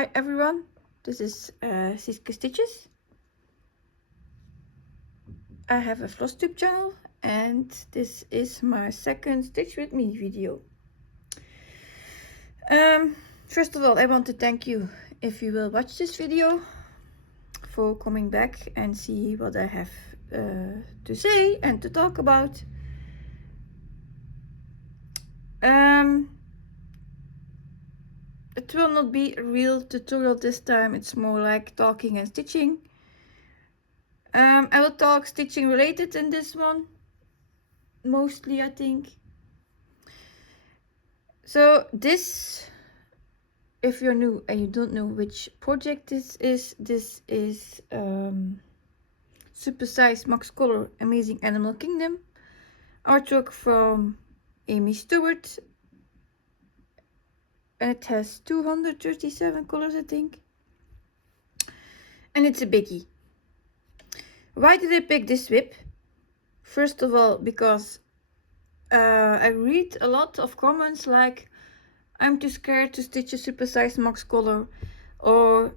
Hi everyone, this is Siske Stitches. I have a Flosstube channel and this is my second Stitch With Me video. First of all, I want to thank you if you will watch this video for coming back and see what I have to say and to talk about. It will not be a real tutorial this time, it's more like talking and stitching. I will talk stitching related in this one, mostly I think. So this, if you're new and you don't know which project this is Super Size Max Color Amazing Animal Kingdom, artwork from Amy Stewart, and it has 237 colors I think, and it's a biggie. Why did I pick this whip? First of all, because I read a lot of comments like, I'm too scared to stitch a super size max color, or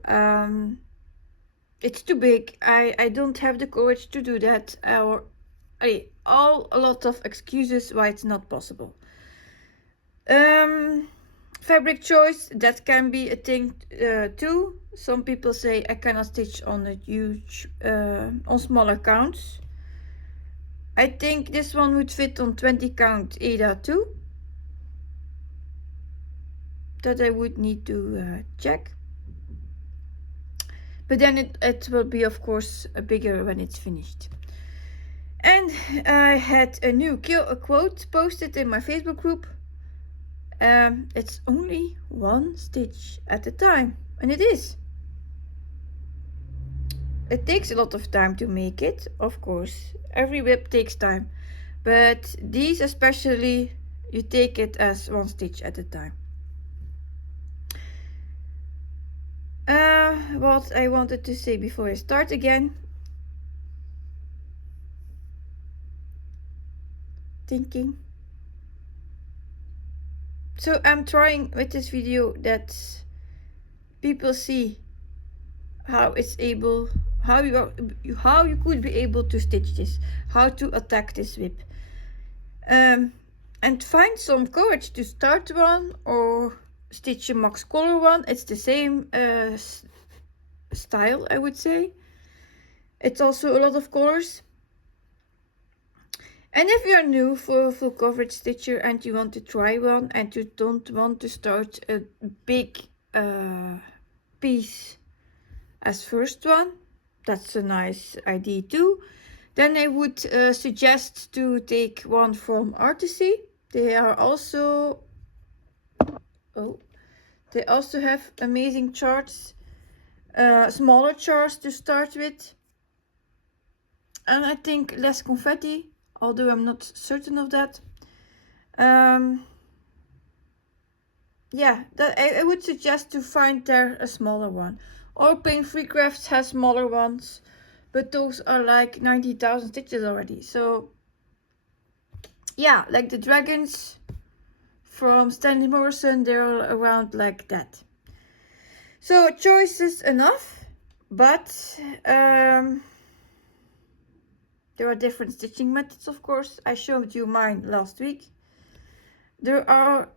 it's too big, I don't have the courage to do that, or a lot of excuses why it's not possible. Fabric choice, that can be a thing too. Some people say I cannot stitch on a huge on smaller counts. I think this one would fit on 20 count Ada too. That I would need to check. But then it will be of course bigger when it's finished. And I had a new quote posted in my Facebook group. It's only one stitch at a time, and it is. It takes a lot of time to make it, of course. Every whip takes time, but these especially, you take it as one stitch at a time. What I wanted to say before I start again. Thinking. So I'm trying with this video that people see how it's able, how you could be able to stitch this, how to attack this whip, and find some courage to start one or stitch a max color one. It's the same style, I would say. It's also a lot of colors. And if you're new for a full coverage stitcher and you want to try one and you don't want to start a big piece as first one, that's a nice idea too, then I would suggest to take one from Artisy. They are also, they also have amazing charts, smaller charts to start with, and I think less confetti, although I'm not certain of that. Yeah, that I would suggest to find there a smaller one. Or Pain Free Crafts has smaller ones, but those are like 90,000 stitches already. So yeah, like the dragons from Stanley Morrison, they're around like that. So choices enough, but there are different stitching methods, of course. I showed you mine last week. There are,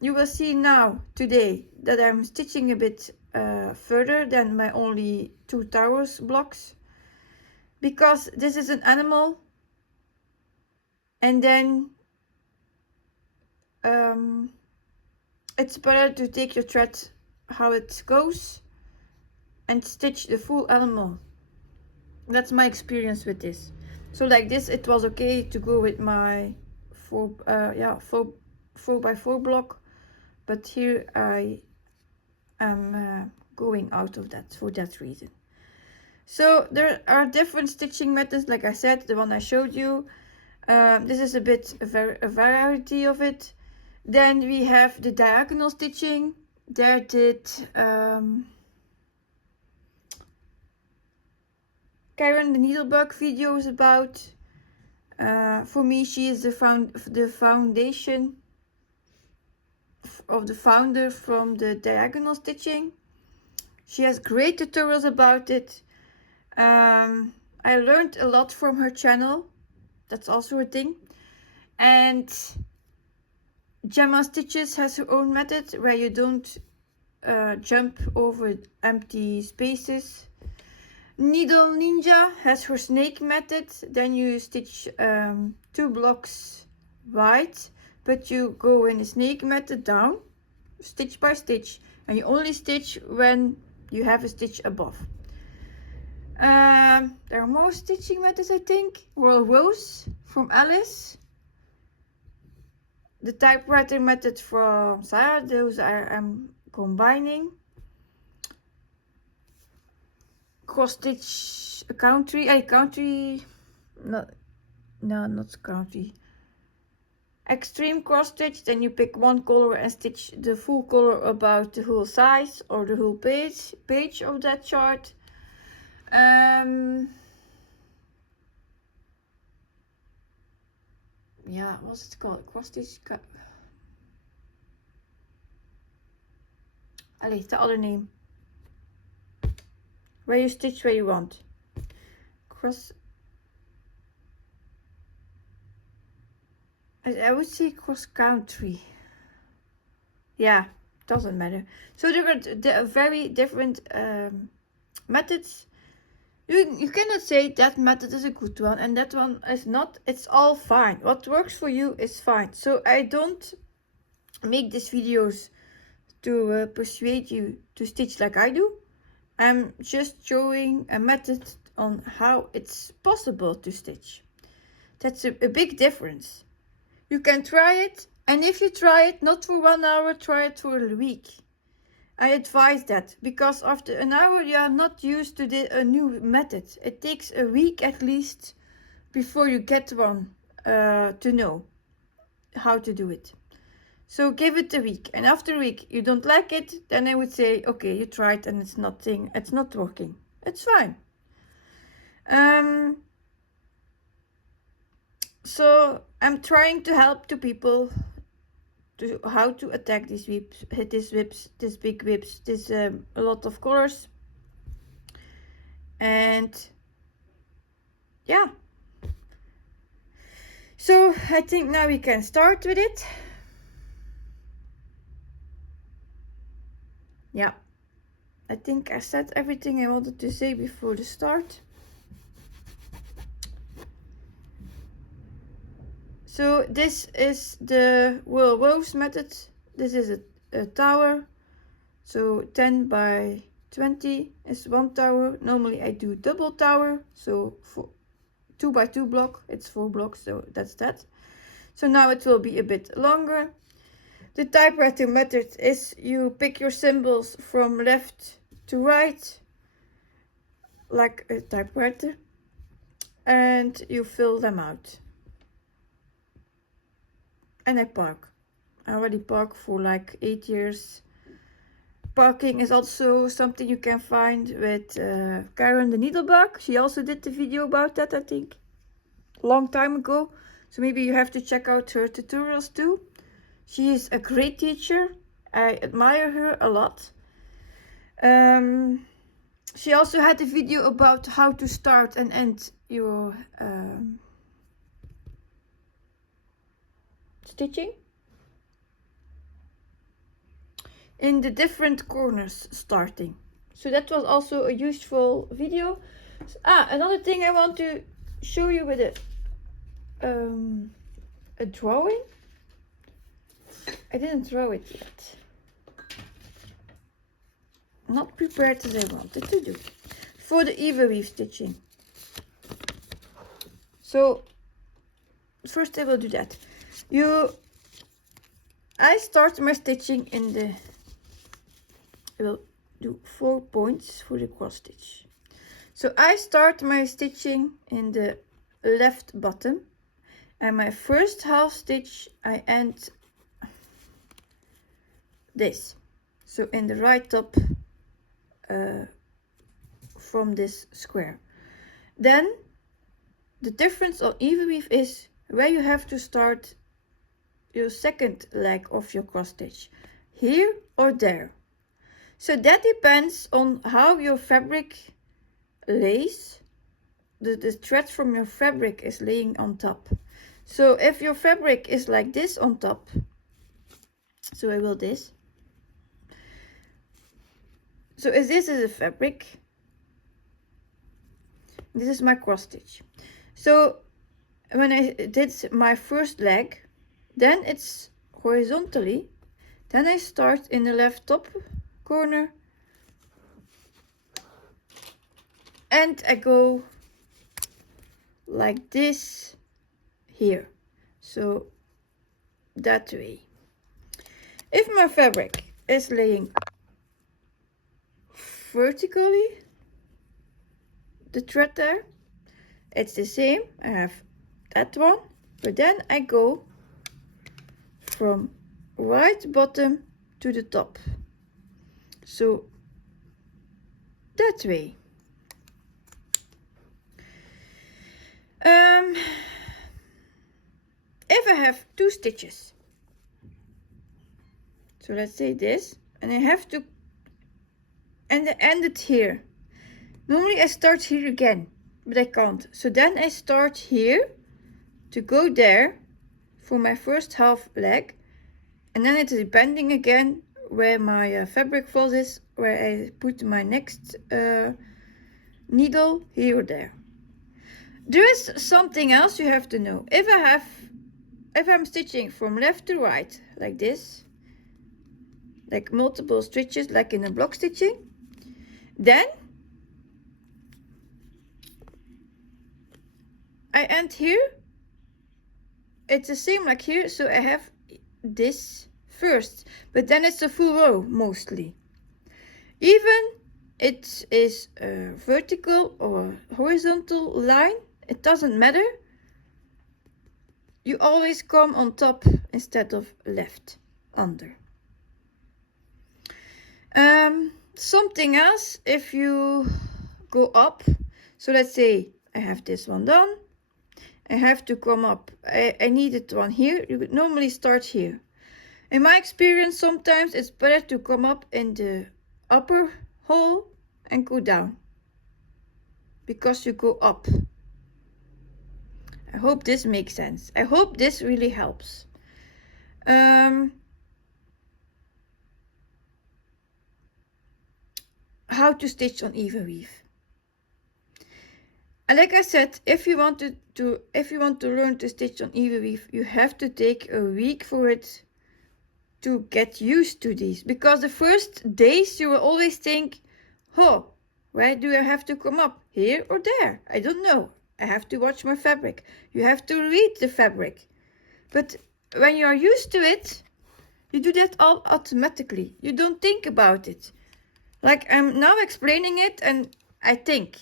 you will see now today that I'm stitching a bit further than my only 2 towers blocks, because this is an animal, and then it's better to take your thread how it goes and stitch the full animal. That's my experience with this. So like this, it was okay to go with my 4x4 block, but here I am going out of that for that reason. So there are different stitching methods, like I said, the one I showed you. This is a bit a variety of it. Then we have the diagonal stitching. There did Karen the Needlebug videos about. For me, she is the foundation of the founder from the diagonal stitching. She has great tutorials about it. I learned a lot from her channel. That's also a thing. And Gemma Stitches has her own method where you don't jump over empty spaces. Needle Ninja has her snake method. Then you stitch 2 blocks wide, but you go in the snake method down, stitch by stitch, and you only stitch when you have a stitch above. There are more stitching methods, I think. Royal Rose from Alice. The typewriter method from Sarah, those I'm combining. Cross stitch country, not country. Extreme cross stitch, then you pick one color and stitch the full color about the whole size or the whole page of that chart. Yeah, what's it called? Cross stitch. Allez, the other name. Where you stitch where you want. I would say cross country. Yeah, doesn't matter. So there are very different methods. You cannot say that method is a good one and that one is not. It's all fine. What works for you is fine. So I don't make these videos to persuade you to stitch like I do. I'm just showing a method on how it's possible to stitch. That's a big difference. You can try it, and if you try it not for 1 hour, try it for a week. I advise that, because after an hour you are not used to a new method. It takes a week at least before you get one to know how to do it. So give it a week, and after a week you don't like it, then I would say, okay, you tried and it's not working. It's fine. So I'm trying to help the people to how to attack these whips, hit these whips, these big whips, this a lot of colors. And yeah. So I think now we can start with it. Yeah, I think I said everything I wanted to say before the start. So this is the Royal Rose method. This is a tower. So 10 by 20 is 1 tower. Normally I do double tower. So for 2 by 2 block, it's 4 blocks. So that's that. So now it will be a bit longer. The typewriter method is you pick your symbols from left to right, like a typewriter, and you fill them out. And I park. I already park for like 8 years. Parking is also something you can find with Karen the Needlebug. She also did the video about that, I think, a long time ago. So maybe you have to check out her tutorials too. She is a great teacher. I admire her a lot. She also had a video about how to start and end your stitching in the different corners starting. So that was also a useful video. Another thing I want to show you with a drawing. I didn't draw it yet. Not prepared as I wanted to do for the Evenweave stitching. So first I will do that. I start my stitching in the, I will do 4 points for the cross stitch. So I start my stitching in the left bottom, and my first half stitch I end this, so in the right top from this square. Then the difference on Evenweave is where you have to start your second leg of your cross stitch, here or there. So that depends on how your fabric lays. The thread from your fabric is laying on top. So if your fabric is like this on top, so I will this. So as this is a fabric, this is my cross stitch. So when I did my first leg, then it's horizontally, then I start in the left top corner and I go like this here, so that way. If my fabric is laying vertically, the thread there, it's the same. I have that one, but then I go from right bottom to the top, so that way. If I have 2 stitches, so let's say this, and I have to end it here. Normally I start here again, but I can't. So then I start here to go there for my first half leg, and then it is bending again where my fabric floss is, where I put my next needle here or there. There is something else you have to know. If I'm stitching from left to right like this, like multiple stitches like in a block stitching, then I end here. It's the same like here, so I have this first, but then it's a full row mostly. Even it is a vertical or horizontal line, it doesn't matter. You always come on top instead of left under. Something else, if you go up, so let's say I have this one done, I have to come up, I needed one here, you would normally start here. In my experience, sometimes it's better to come up in the upper hole and go down, because you go up. I hope this makes sense. I hope this really helps. How to stitch on Evenweave. And like I said, if you want to learn to stitch on Evenweave, you have to take a week for it to get used to these, because the first days you will always think, oh, where do I have to come up, here or there? I don't know. I have to watch my fabric. You have to read the fabric. But when you are used to it, you do that all automatically. You don't think about it. Like I'm now explaining it and I think.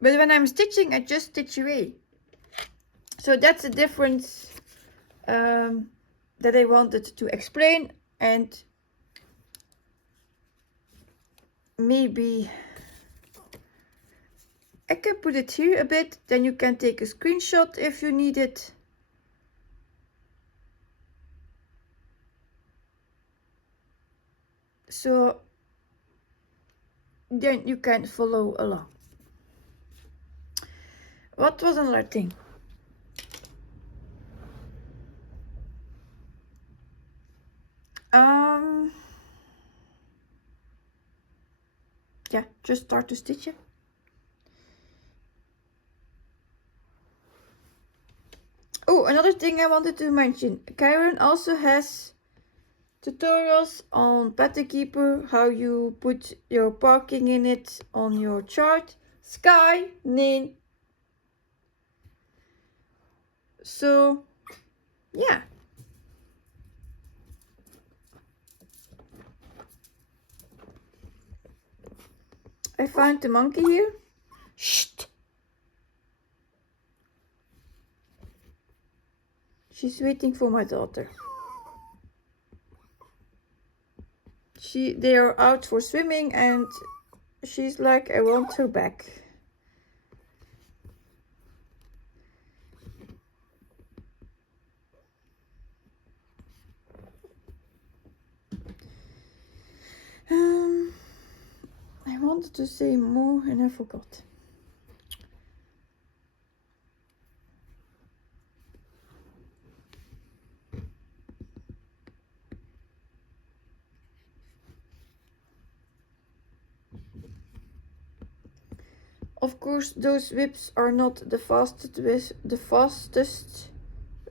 But when I'm stitching, I just stitch away. So that's the difference that I wanted to explain, and maybe I can put it here a bit, then you can take a screenshot if you need it. So then you can follow along. What was another thing? Yeah, just start to stitch it. Oh, another thing I wanted to mention. Karen also has tutorials on Pattern Keeper, how you put your parking in it on your chart. Sky, Nin. So, yeah. I found the monkey here. Shh. She's waiting for my daughter. They are out for swimming and she's like, I want her back. I wanted to say more and I forgot. Of course, those whips are not the fastest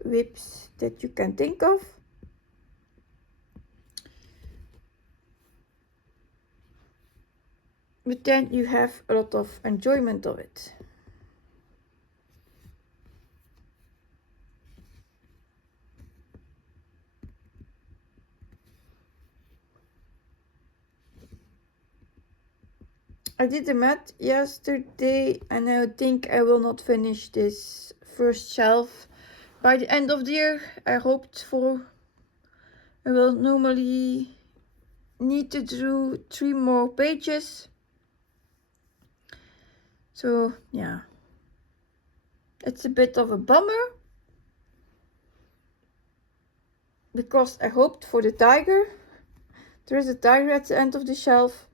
whips that you can think of. But then you have a lot of enjoyment of it. I did the math yesterday and I think I will not finish this first shelf by the end of the year. I hoped for. I will normally need to do 3 more pages. So yeah, it's a bit of a bummer because I hoped for the tiger. There is a tiger at the end of the shelf.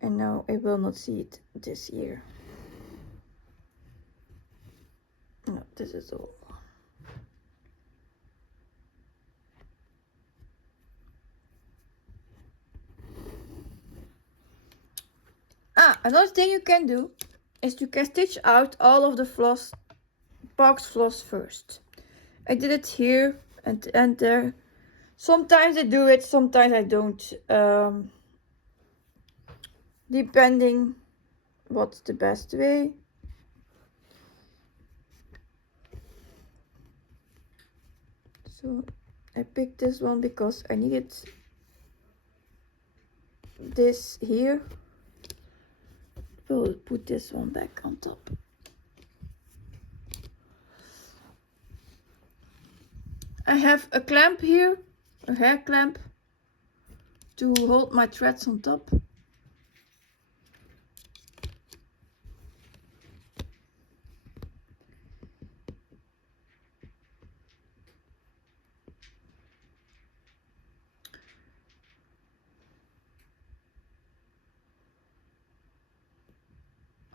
And now I will not see it this year. No, this is all. Another thing you can do is you can stitch out all of the floss, box floss first. I did it here and there. Sometimes I do it, sometimes I don't. Depending what's the best way. So I picked this one because I needed this here. We'll put this one back on top. I have a clamp here, a hair clamp, to hold my threads on top.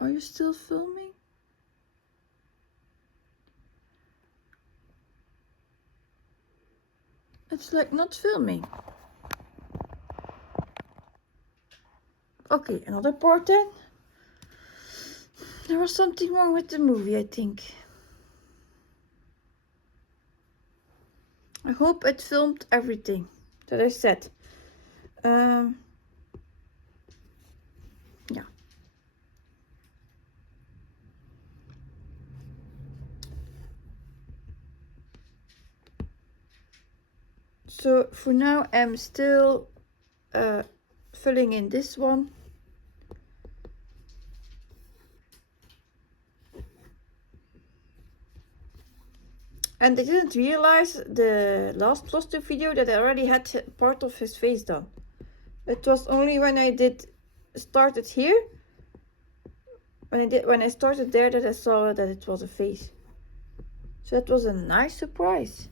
Are you still filming? It's like not filming. Okay, another part then. There was something wrong with the movie, I think. I hope it filmed everything that I said. Yeah. So for now I'm still filling in this one. And I didn't realize the last Flosstubers video that I already had part of his face done. It was only when I started here, when I started there, that I saw that it was a face. So that was a nice surprise.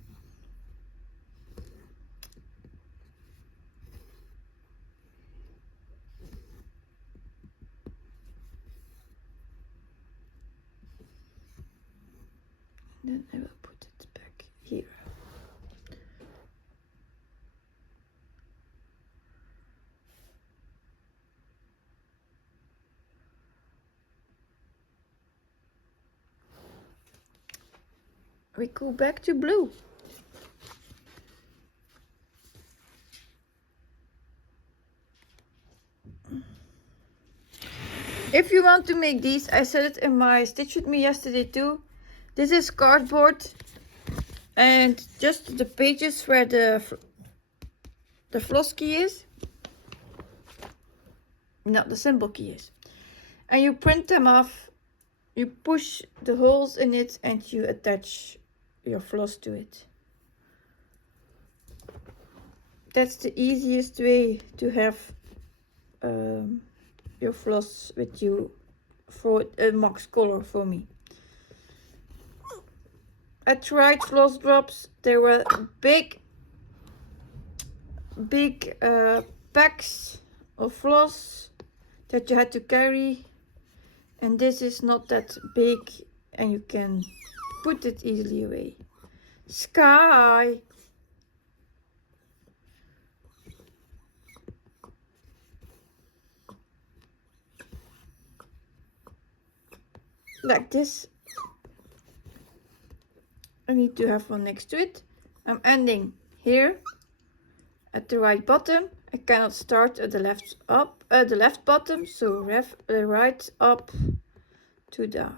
Then I will put it back here. We go back to blue. If you want to make these, I said it in my Stitch With Me yesterday too. This is cardboard and just the pages where the floss key is. No, the symbol key is. And you print them off. You push the holes in it and you attach your floss to it. That's the easiest way to have your floss with you for a max color for me. I tried floss drops. They were big packs of floss that you had to carry, and this is not that big and you can put it easily away. Sky! Like this. I need to have one next to it. I'm ending here at the right bottom. I cannot start at the left up, the left bottom, so the right up to down.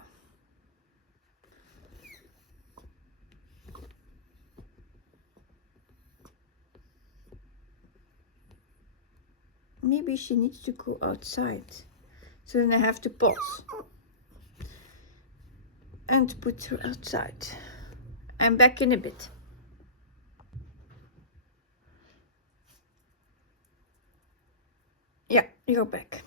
Maybe she needs to go outside. So then I have to pause and put her outside. I'm back in a bit. Yeah, you're back.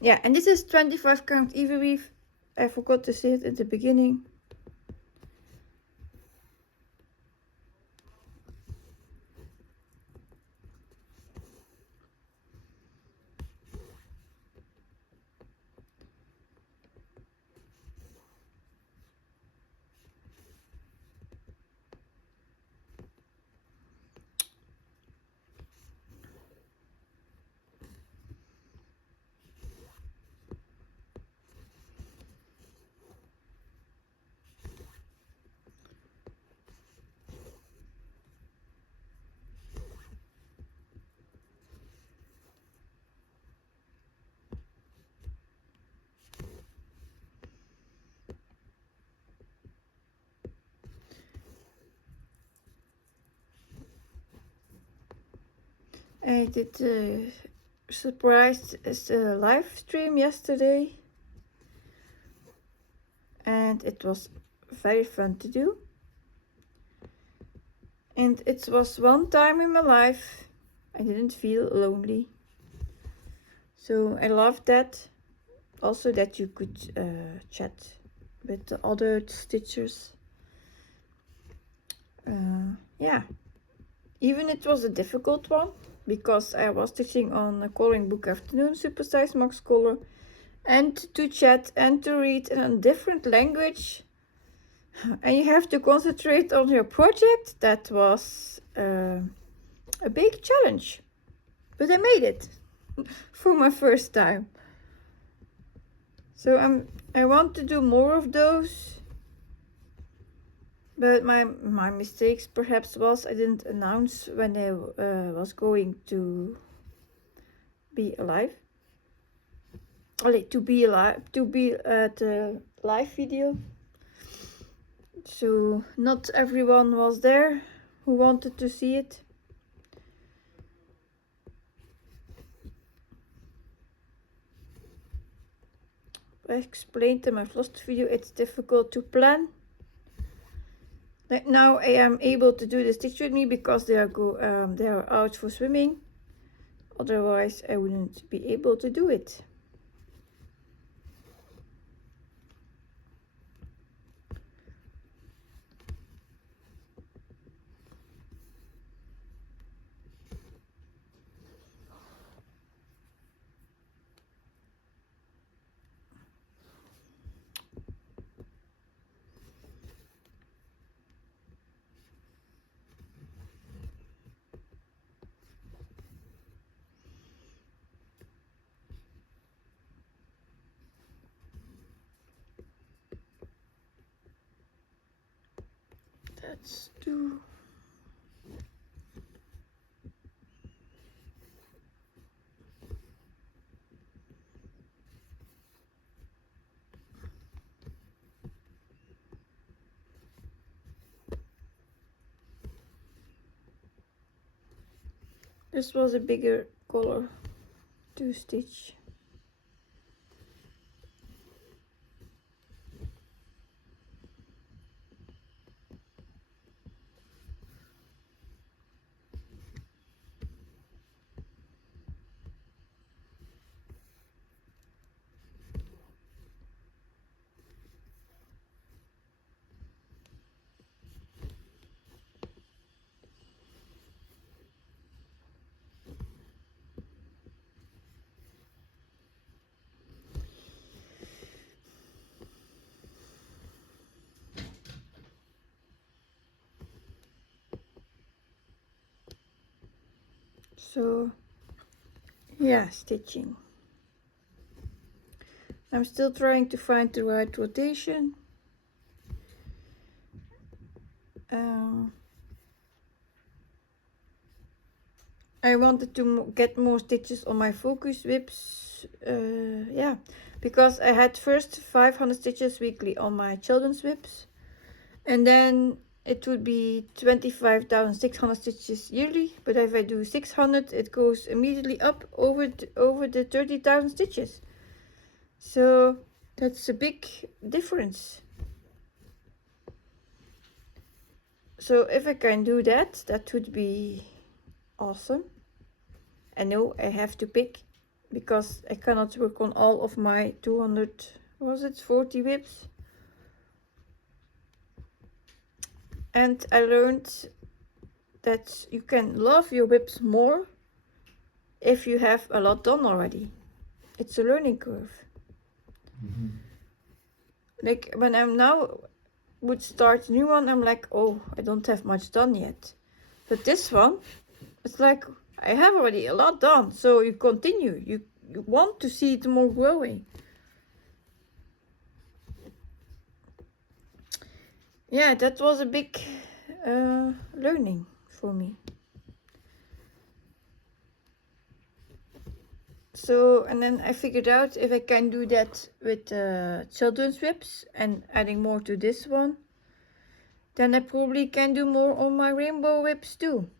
Yeah, and this is 25 count Evenweave. I forgot to say it at the beginning. I did surprised live stream yesterday, and it was very fun to do. And it was one time in my life I didn't feel lonely. So I loved that. Also that you could chat with the other stitchers. Yeah, even it was a difficult one because I was stitching on a coloring book afternoon, super size max color, and to chat and to read in a different language, and you have to concentrate on your project. That was a big challenge, but I made it for my first time. So I want to do more of those. But my mistakes perhaps was I didn't announce when I was going to be alive. To be at the live video. So not everyone was there who wanted to see it. I explained in my Flossed video it's difficult to plan. Like now I am able to do the stitch with me because they are out for swimming. Otherwise I wouldn't be able to do it. Let's do. This was a bigger color to stitch. So yeah, stitching. I'm still trying to find the right rotation. I wanted to get more stitches on my focus whips, yeah, because I had first 500 stitches weekly on my children's whips, and then it would be 25,600 stitches yearly. But if I do 600, it goes immediately up over the 30,000 stitches. So that's a big difference. So if I can do that, that would be awesome. I know I have to pick because I cannot work on all of my 200, was it 40 whips? And I learned that you can love your whips more if you have a lot done already. It's a learning curve. Like when I'm now would start a new one, I'm like, oh, I don't have much done yet. But this one, it's like I have already a lot done, so you continue. You want to see it more growing. Yeah, that was a big learning for me. So, and then I figured out if I can do that with children's whips and adding more to this one, then I probably can do more on my rainbow whips too.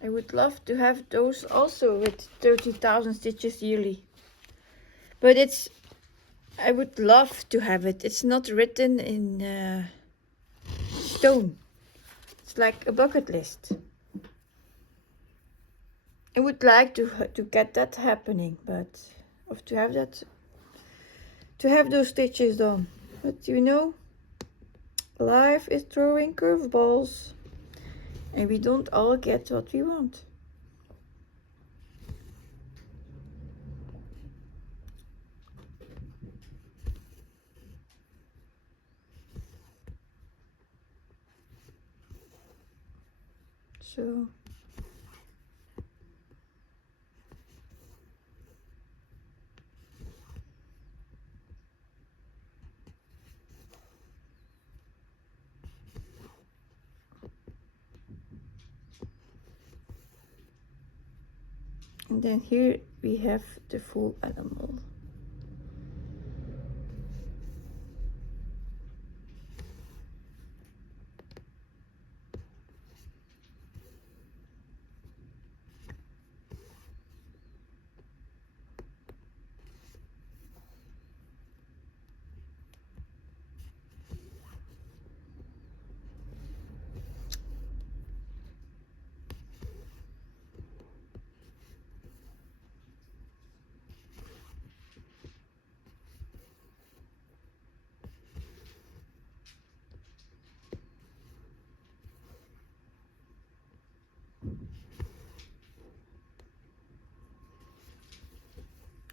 I would love to have those also with 30,000 stitches yearly. But it's, I would love to have it. It's not written in stone. It's like a bucket list. I would like to get that happening, but of to have that, to have those stitches done. But you know, life is throwing curveballs, and we don't all get what we want. So and then here we have the full animal.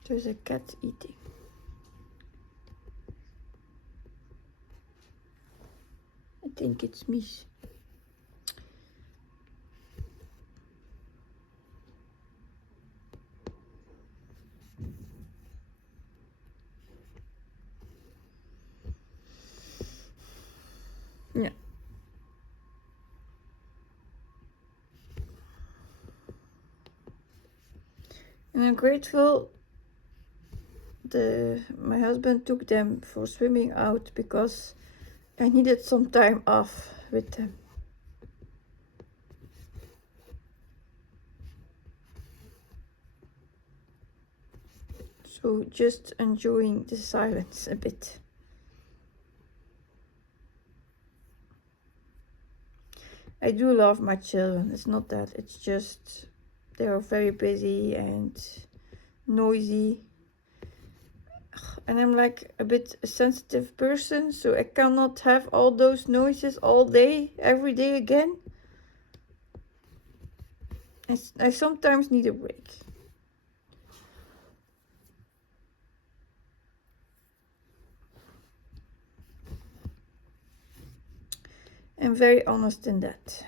There's a cat eating. I think it's Mies. Yeah. And I'm grateful my husband took them for swimming out because I needed some time off with them. So just enjoying the silence a bit. I do love my children, it's not that, it's just they are very busy and noisy. And I'm like a bit a sensitive person, so I cannot have all those noises all day, every day again. I sometimes need a break. I'm very honest in that.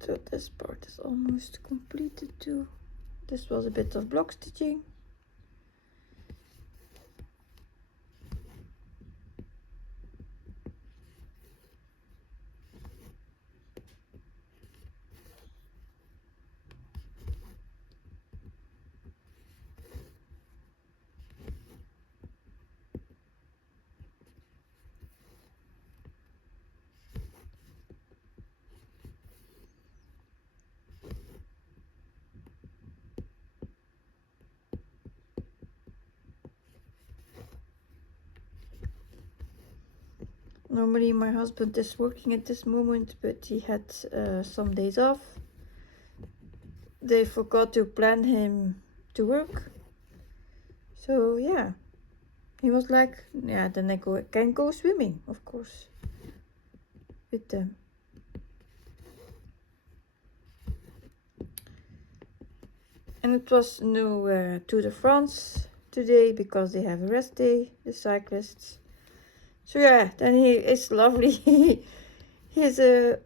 So this part is almost completed too. This was a bit of block stitching. Normally my husband is working at this moment, but he had some days off. They forgot to plan him to work. So yeah, he was like, yeah, then I can go swimming, of course, with them. And it was no Tour de France today because they have a rest day, the cyclists. So yeah, then he is lovely. He is a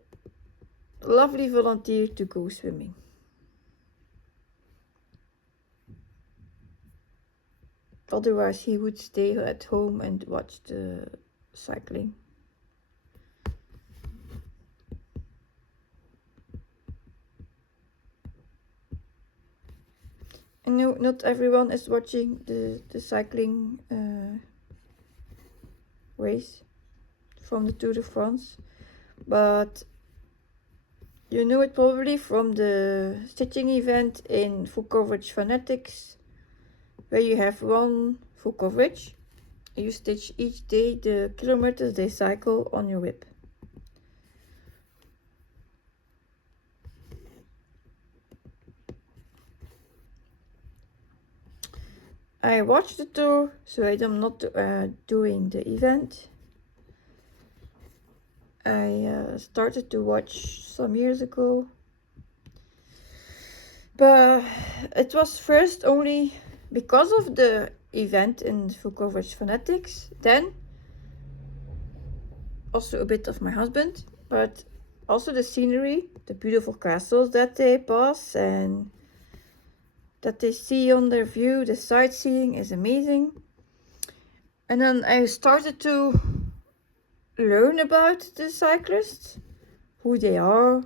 lovely volunteer to go swimming. Otherwise he would stay at home and watch the cycling. And no, not everyone is watching the cycling race from the Tour de France, but you know it probably from the stitching event in full coverage fanatics, where you have one full coverage. You stitch each day the kilometers they cycle on your whip. I watched the tour, so I'm not doing the event. I started to watch some years ago, but it was first only because of the event in full coverage fanatics, then also a bit of my husband, but also the scenery, the beautiful castles that they pass and that they see on their view. The sightseeing is amazing. And then I started to learn about the cyclists, who they are,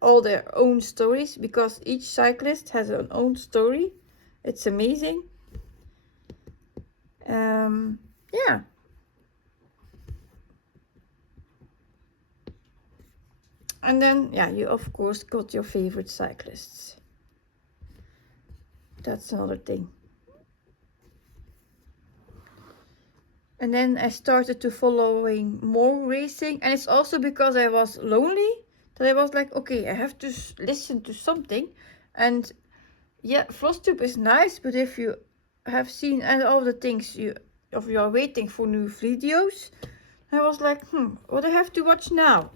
all their own stories, because each cyclist has an own story. It's amazing. Yeah. And then, yeah, you of course got your favorite cyclists. That's another thing. And then I started to following more racing, and it's also because I was lonely that I was like, okay, I have to listen to something. And yeah, Flosstubers is nice, but if you have seen all the things you are waiting for new videos, I was like, what I have to watch now,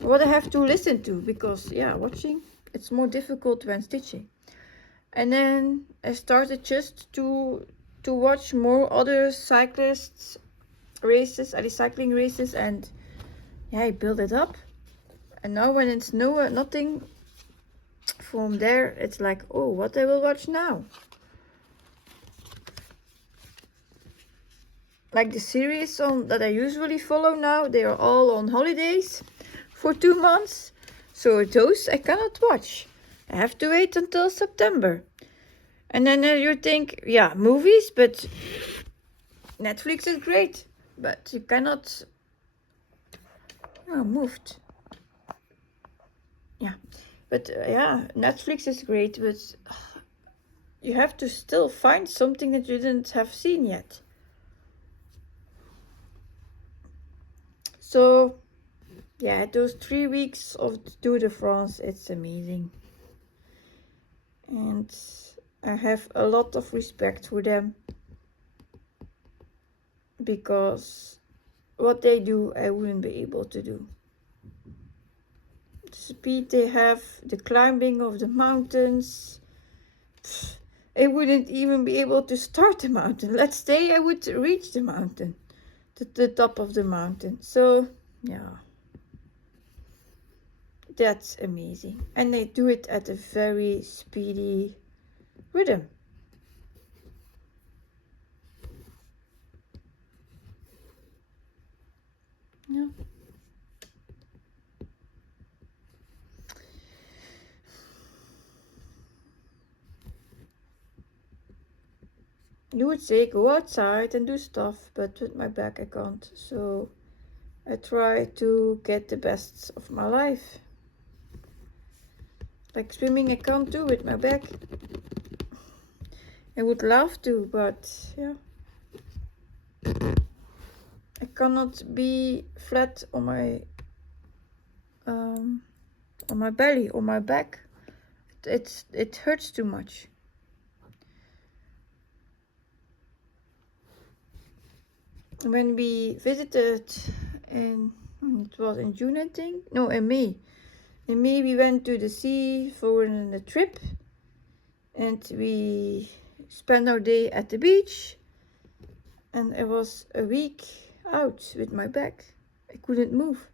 what I have to listen to, because yeah, watching it's more difficult when stitching. And then I started just to watch more other cyclists races, cycling races, and yeah, I built it up. And now when it's nothing from there, it's like, oh, what I will watch now. Like the series that I usually follow now, they are all on holidays for 2 months. So those I cannot watch. I have to wait until September. And then you think, yeah, movies, but Netflix is great. But you cannot... Oh, moved. Yeah. But yeah, Netflix is great, but you have to still find something that you didn't have seen yet. So yeah, those 3 weeks of the Tour de France, it's amazing. And I have a lot of respect for them. because what they do, I wouldn't be able to do. The speed they have, the climbing of the mountains, I wouldn't even be able to start the mountain. Let's say I would reach the mountain, the top of the mountain. So, yeah. That's amazing. And they do it at a very speedy rhythm. Yeah. You would say go outside and do stuff, but with my back I can't. So I try to get the best of my life. Like swimming I can't do with my back. I would love to, but yeah. I cannot be flat on my belly, on my back. It hurts too much. When we visited it was in June, I think. No, in May. In May we went to the sea for a trip, and we spent our day at the beach, and I was a week out with my back. I couldn't move.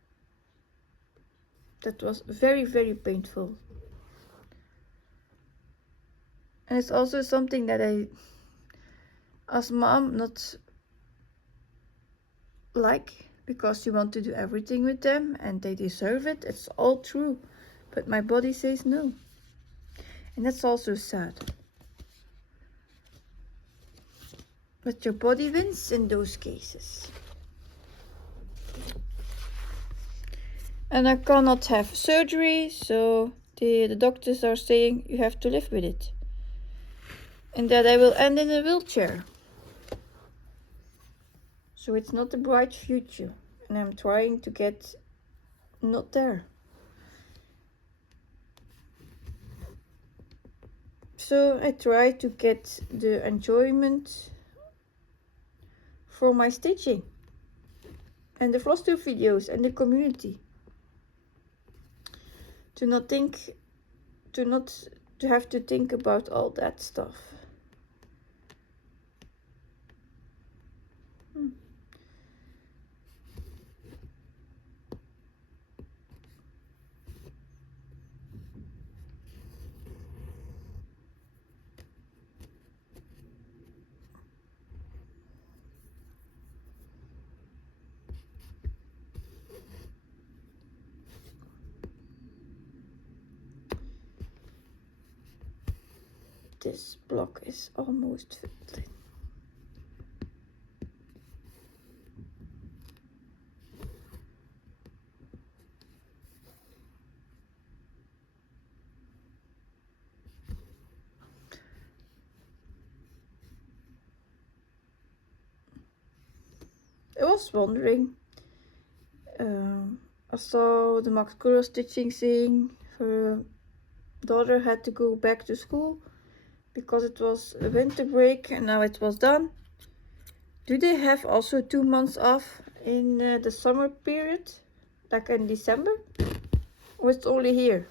That was very, very painful. And it's also something that I, as mom, not like, because you want to do everything with them and they deserve it. It's all true. But my body says no. And that's also sad. But your body wins in those cases. And I cannot have surgery, so the doctors are saying you have to live with it. And that I will end in a wheelchair. So it's not a bright future. And I'm trying to get not there. So I try to get the enjoyment for my stitching and the Flosstube videos and the community. To have to think about all that stuff. This block is almost filled in. I was wondering, I saw the Max Curl stitching saying her daughter had to go back to school because it was a winter break and now it was done. Do they have also 2 months off in the summer period, like in December? Or it's only here?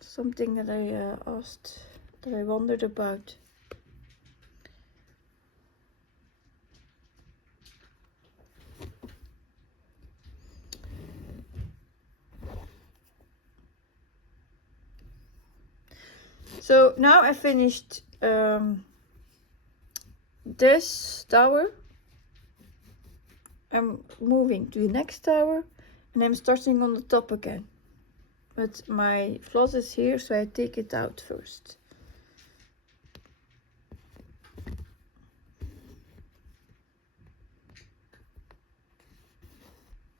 Something that I asked, that I wondered about. So now I finished this tower. I'm moving to the next tower and I'm starting on the top again. But my floss is here, so I take it out first.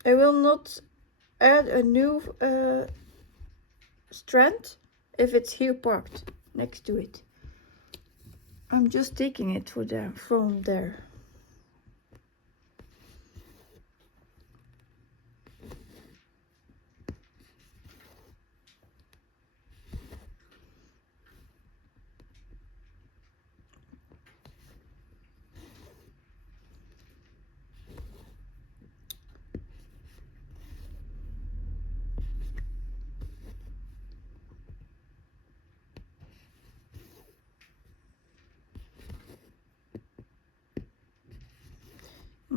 I will not add a new strand if it's here parked next to it. I'm just taking it from there.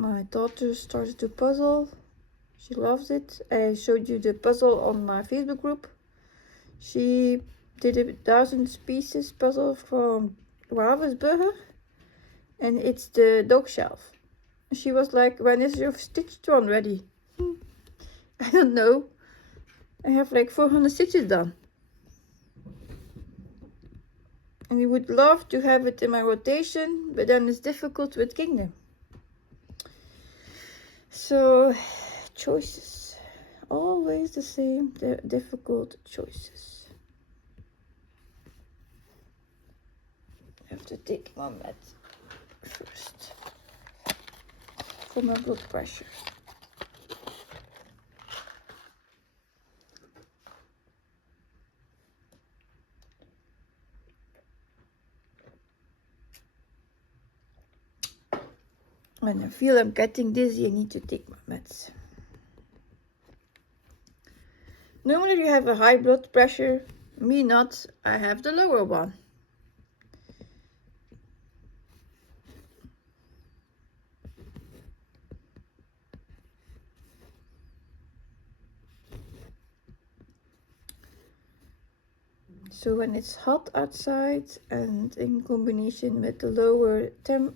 my daughter started to puzzle. She loves it. I showed you the puzzle on my Facebook group. She did 1,000 pieces puzzle from Ravensburger, and it's the dog shelf. She was like, when is your stitched one ready? I don't know. I have like 400 stitches done. And we would love to have it in my rotation, but then it's difficult with Kingdom. So, choices. Always the same, the difficult choices. I have to take my med first for my blood pressure. When I feel I'm getting dizzy, I need to take my meds. Normally you have a high blood pressure, me not, I have the lower one. So when it's hot outside and in combination with the lower the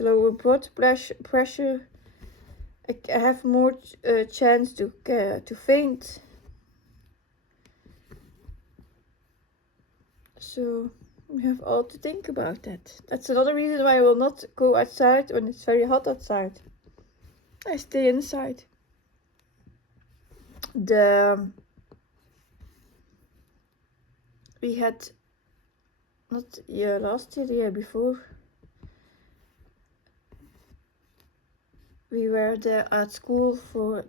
lower blood pressure, I have more chance to faint. So we have all to think about that. That's another reason why I will not go outside when it's very hot outside. I stay inside. We had, not last year, the year before, we were there at school for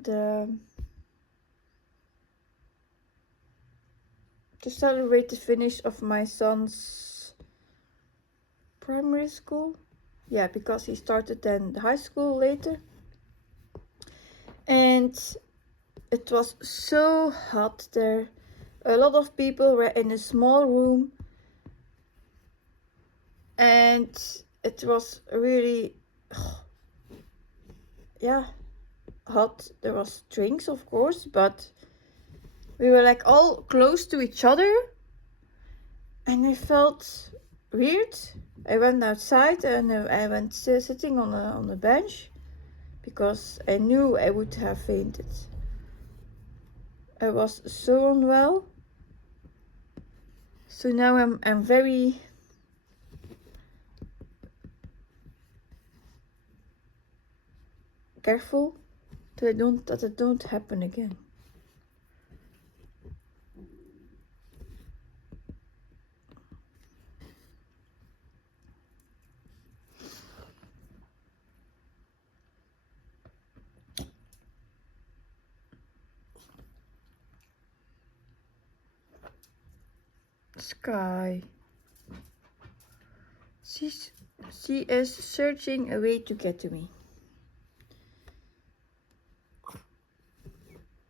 to celebrate the finish of my son's primary school. Yeah, because he started then the high school later. And it was so hot there. A lot of people were in a small room. And it was really, yeah, hot. There was drinks, of course, but we were like all close to each other. And I felt weird. I went outside and I went sitting on a bench because I knew I would have fainted. I was so unwell. So now I'm very careful that it don't happen again. Sky. She is searching a way to get to me.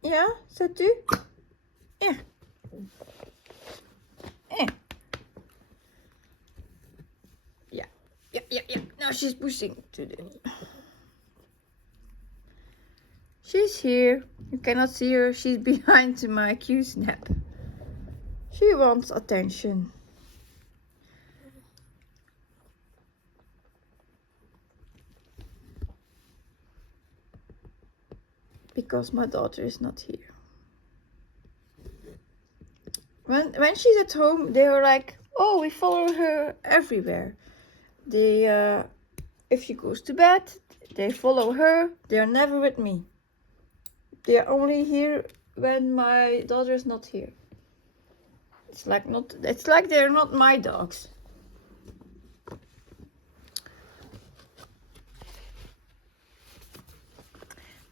Ja, zet u? Ja. Yeah. Now she's pushing to the... She's here. You cannot see her. She's behind my Q snap. She wants attention. Because my daughter is not here. When she's at home, they are like, oh, we follow her everywhere. They, if she goes to bed, they follow her. They are never with me. They are only here when my daughter is not here. It's like they're not my dogs.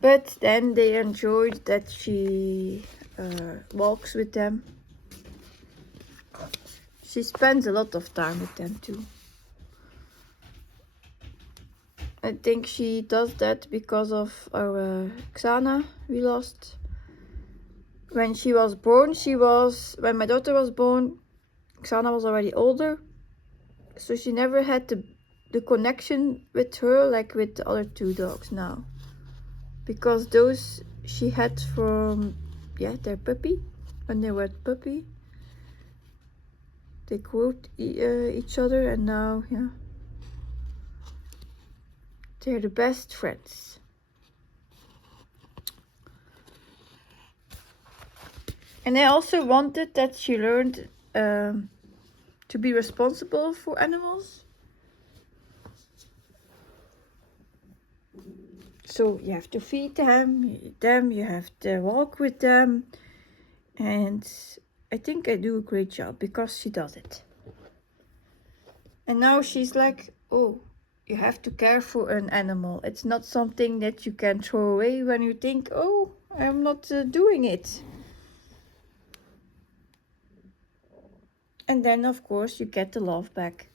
But then they enjoyed that she walks with them. She spends a lot of time with them too. I think she does that because of our Xana we lost. When she was born, when my daughter was born, Xana was already older. So she never had the the connection with her like with the other two dogs now, because those she had from their puppy, when they were puppy. They quote each other, and now they're the best friends. And I also wanted that she learned to be responsible for animals. So you have to feed them, you have to walk with them. And I think I do a great job because she does it. And now she's like, oh, you have to care for an animal. It's not something that you can throw away when you think, oh, I'm not doing it. And then, of course, you get the love back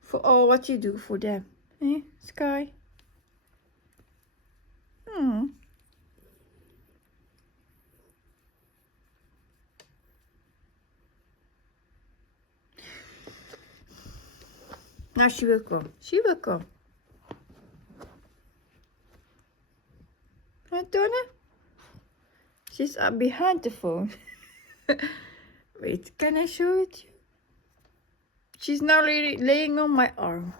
for all what you do for them. Eh, Sky? Now she will come. She will come. Huh, Donna? She's up behind the phone. Wait, can I show it you? She's now laying on my arm.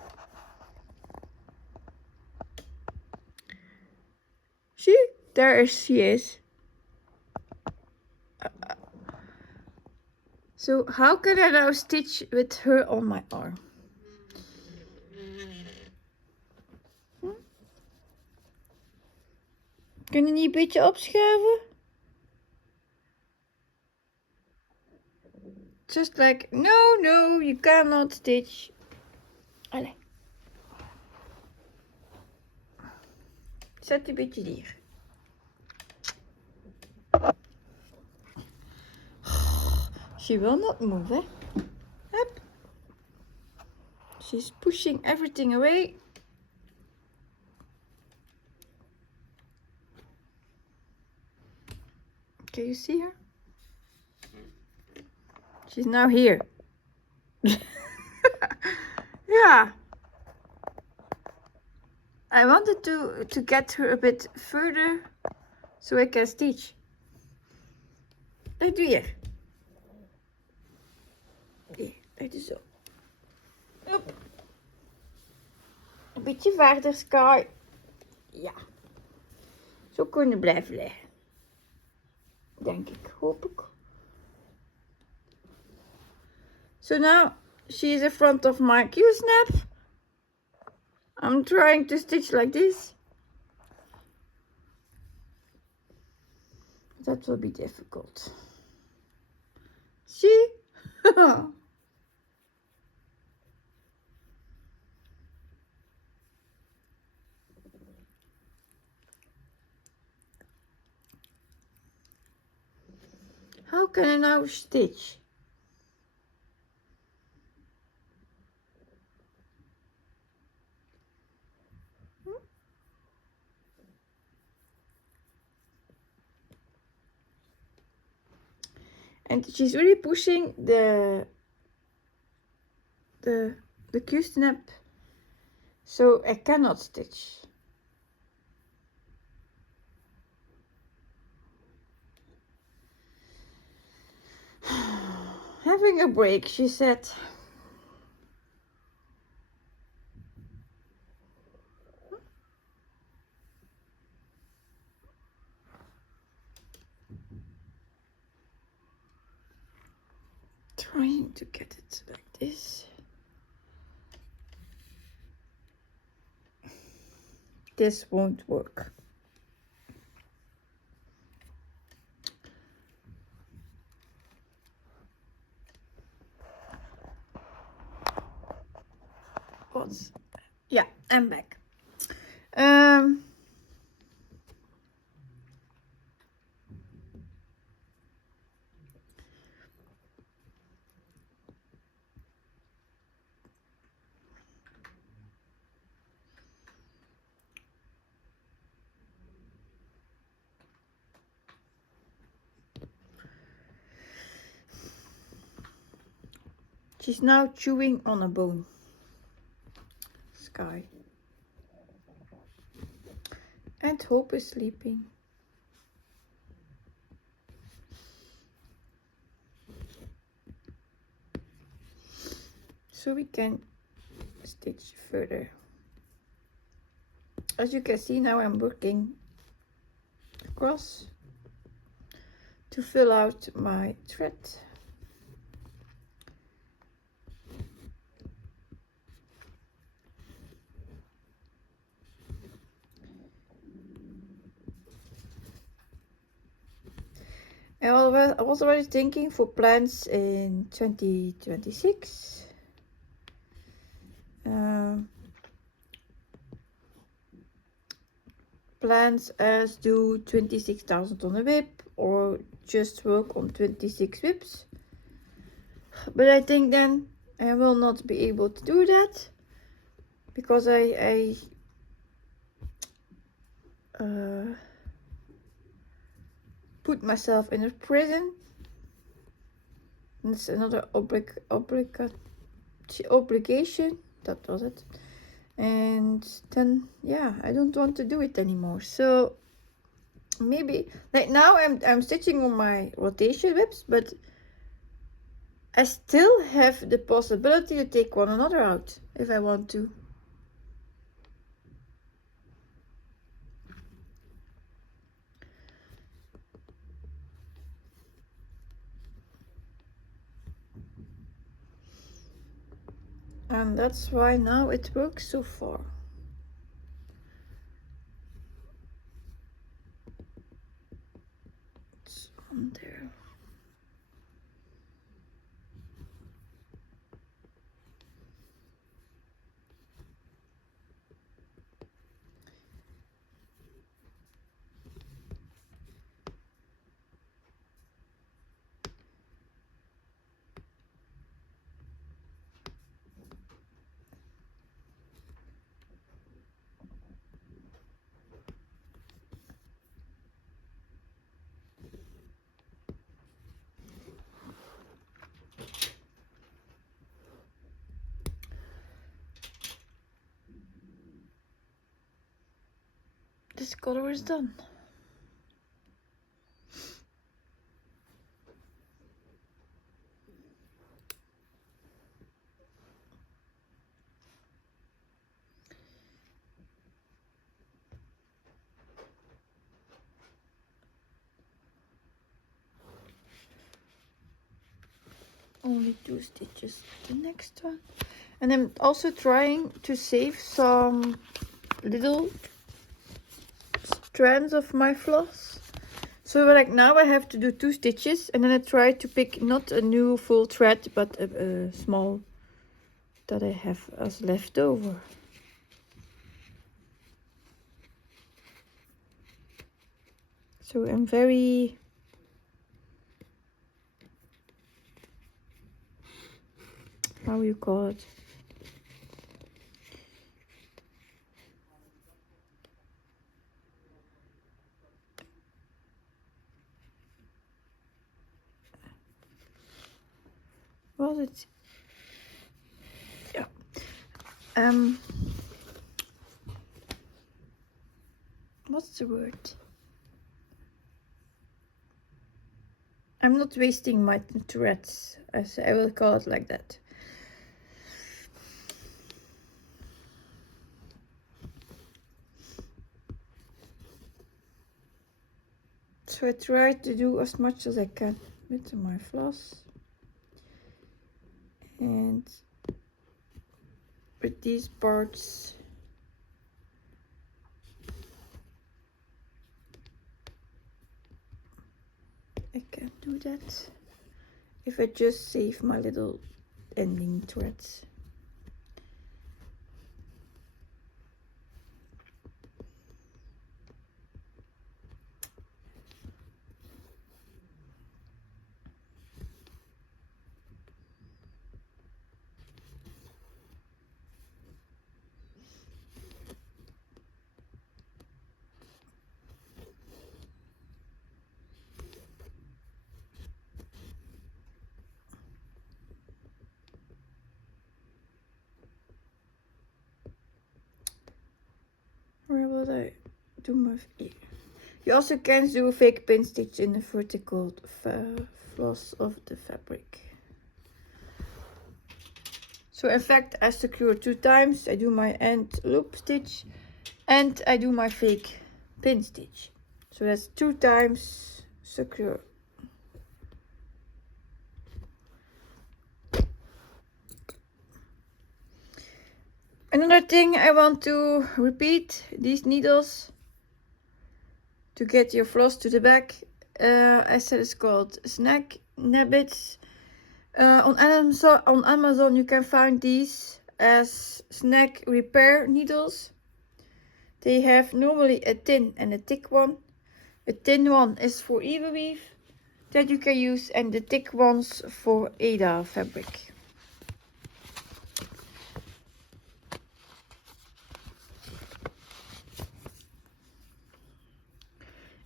See? There she is. So how can I now stitch with her on my arm? Kun je niet een beetje opschuiven? Just like, no, you cannot stitch. Allee. Zet een beetje hier. She will not move, eh? Hup. She's pushing everything away. Can you see her? She's now here. Yeah. I wanted to get her a bit further so I can stitch. Dat doe je. Nee, dat is zo. Hop. Een beetje verder, Sky. Ja. Zo kunnen blijven liggen. Denk ik, hoop ik. So now she is in front of my Q-snap. I'm trying to stitch like this. That will be difficult. See? How can I now stitch? And she's really pushing the Q-snap, so I cannot stitch. Having a break, she said. Trying to get it like this. This won't work. What? Yeah, I'm back. She's now chewing on a bone. sky. And Hope is sleeping. So we can stitch further. As you can see, now I'm working across to fill out my thread. I was already thinking for plans in 2026. Plans as do 26,000 on a whip or just work on 26 whips. But I think then I will not be able to do that because I put myself in a prison. It's another obligation. That was it. And then yeah, I don't want to do it anymore. So maybe like now I'm stitching on my rotation whips, but I still have the possibility to take one another out if I want to. And that's why now it works so far. It's on there. This color is done. Only 2 stitches. The next one. And I'm also trying to save some little strands of my floss. So like now I have to do 2 stitches and then I try to pick not a new full thread but a small that I have as leftover. So I'm very how you call it? Was it? Yeah. What's the word? I'm not wasting my threads, as I will call it like that. So I try to do as much as I can with my floss. And with these parts I can do that if I just save my little ending threads. what I do my... You also can do a fake pin stitch in the vertical floss of the fabric. So in fact I secure 2 times. I do my end loop stitch and I do my fake pin stitch. So that's 2 times secure. Another thing I want to repeat, these needles to get your floss to the back. I said it's called snack nabbits. On Amazon you can find these as snack repair needles. They have normally a thin and a thick one. A thin one is for Evenweave that you can use, and the thick ones for Ada fabric.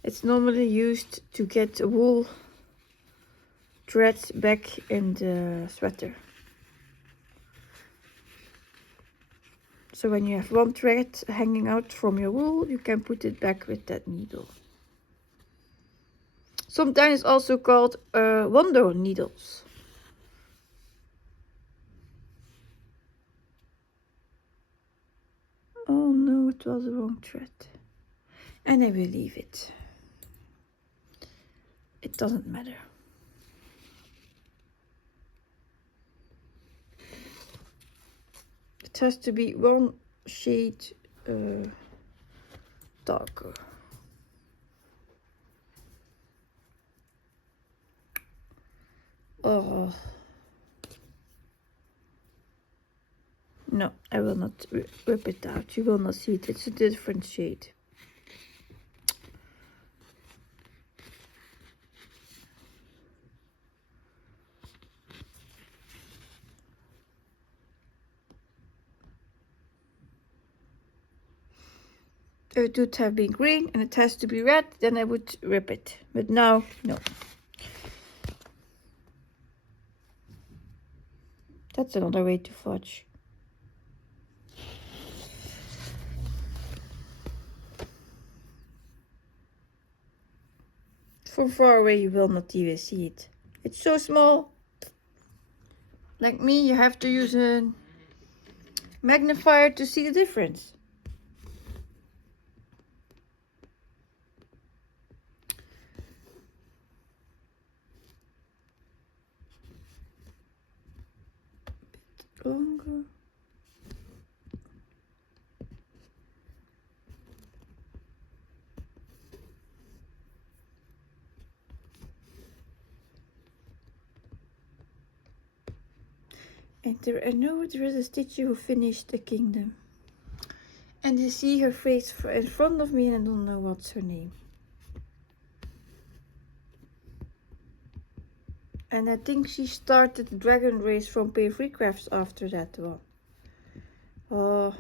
It's normally used to get wool thread back in the sweater. So when you have one thread hanging out from your wool, you can put it back with that needle. Sometimes it's also called wonder needles. Oh no, it was the wrong thread. And I will leave it. It doesn't matter. It has to be one shade darker. Oh. No, I will not rip it out. You will not see it. It's a different shade. It would have been green and it has to be red, then I would rip it. But now, no. That's another way to fudge. From far away you will not even see it. It's so small. Like me, you have to use a magnifier to see the difference. Longer. And I know there is a stitcher who finished the kingdom. And you see her face in front of me and I don't know what's her name. And I think she started the dragon race from Pain-Free Crafts after that one. Oh,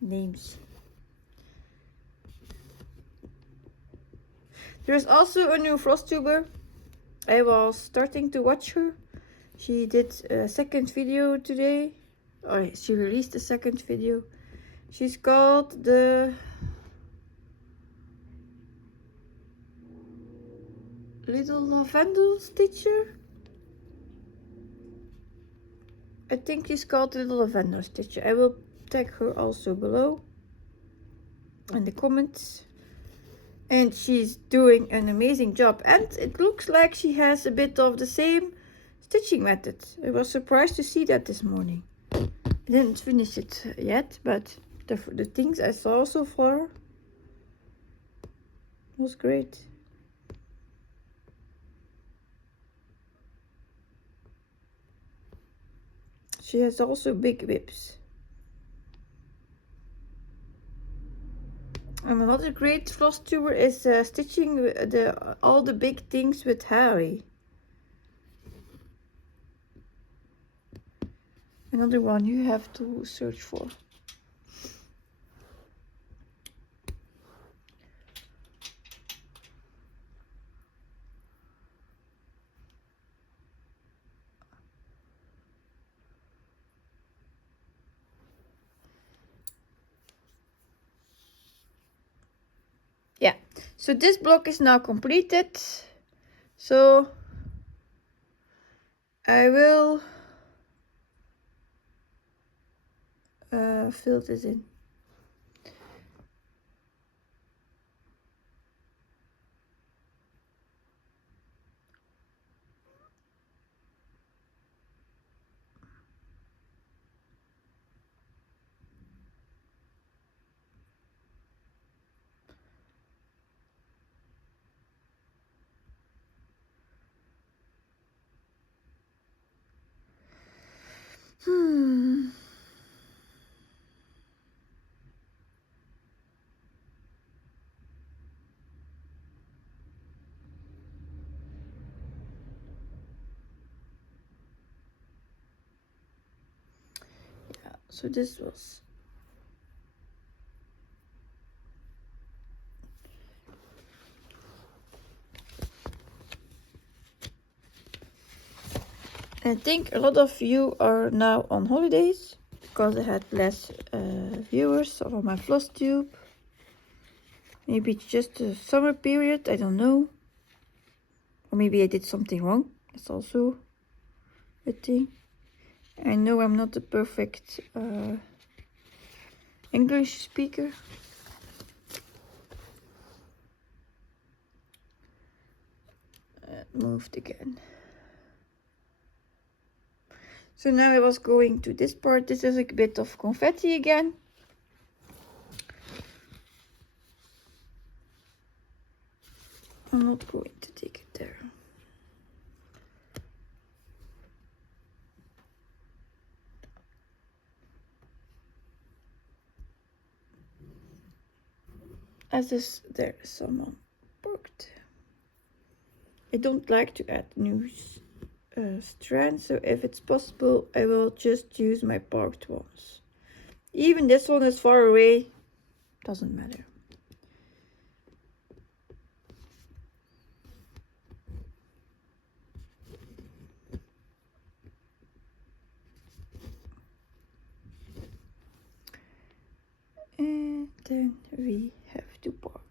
names. There's also a new Flosstuber. I was starting to watch her. She did a second video today. Oh, she released a second video. She's called the Little Lavender Stitcher. I think she's called the Little Lavender Stitcher. I will tag her also below in the comments. And she's doing an amazing job. And it looks like she has a bit of the same stitching method. I was surprised to see that this morning. I didn't finish it yet, but the things I saw so far was great. She has also big whips. And another great floss tuber is stitching all the big things with Harry. Another one you have to search for. yeah, so this block is now completed. So I will fill this in. Yeah, so this was I think a lot of you are now on holidays because I had less viewers on my Flosstube. Maybe it's just the summer period, I don't know. Or maybe I did something wrong. That's also a thing. I know I'm not a perfect English speaker. Moved again. So now I was going to this part. This is a bit of confetti again. I'm not going to take it there. As is there someone parked. I don't like to add new strands, so if it's possible I will just use my parked ones. Even this one is far away, doesn't matter. And then we have to park.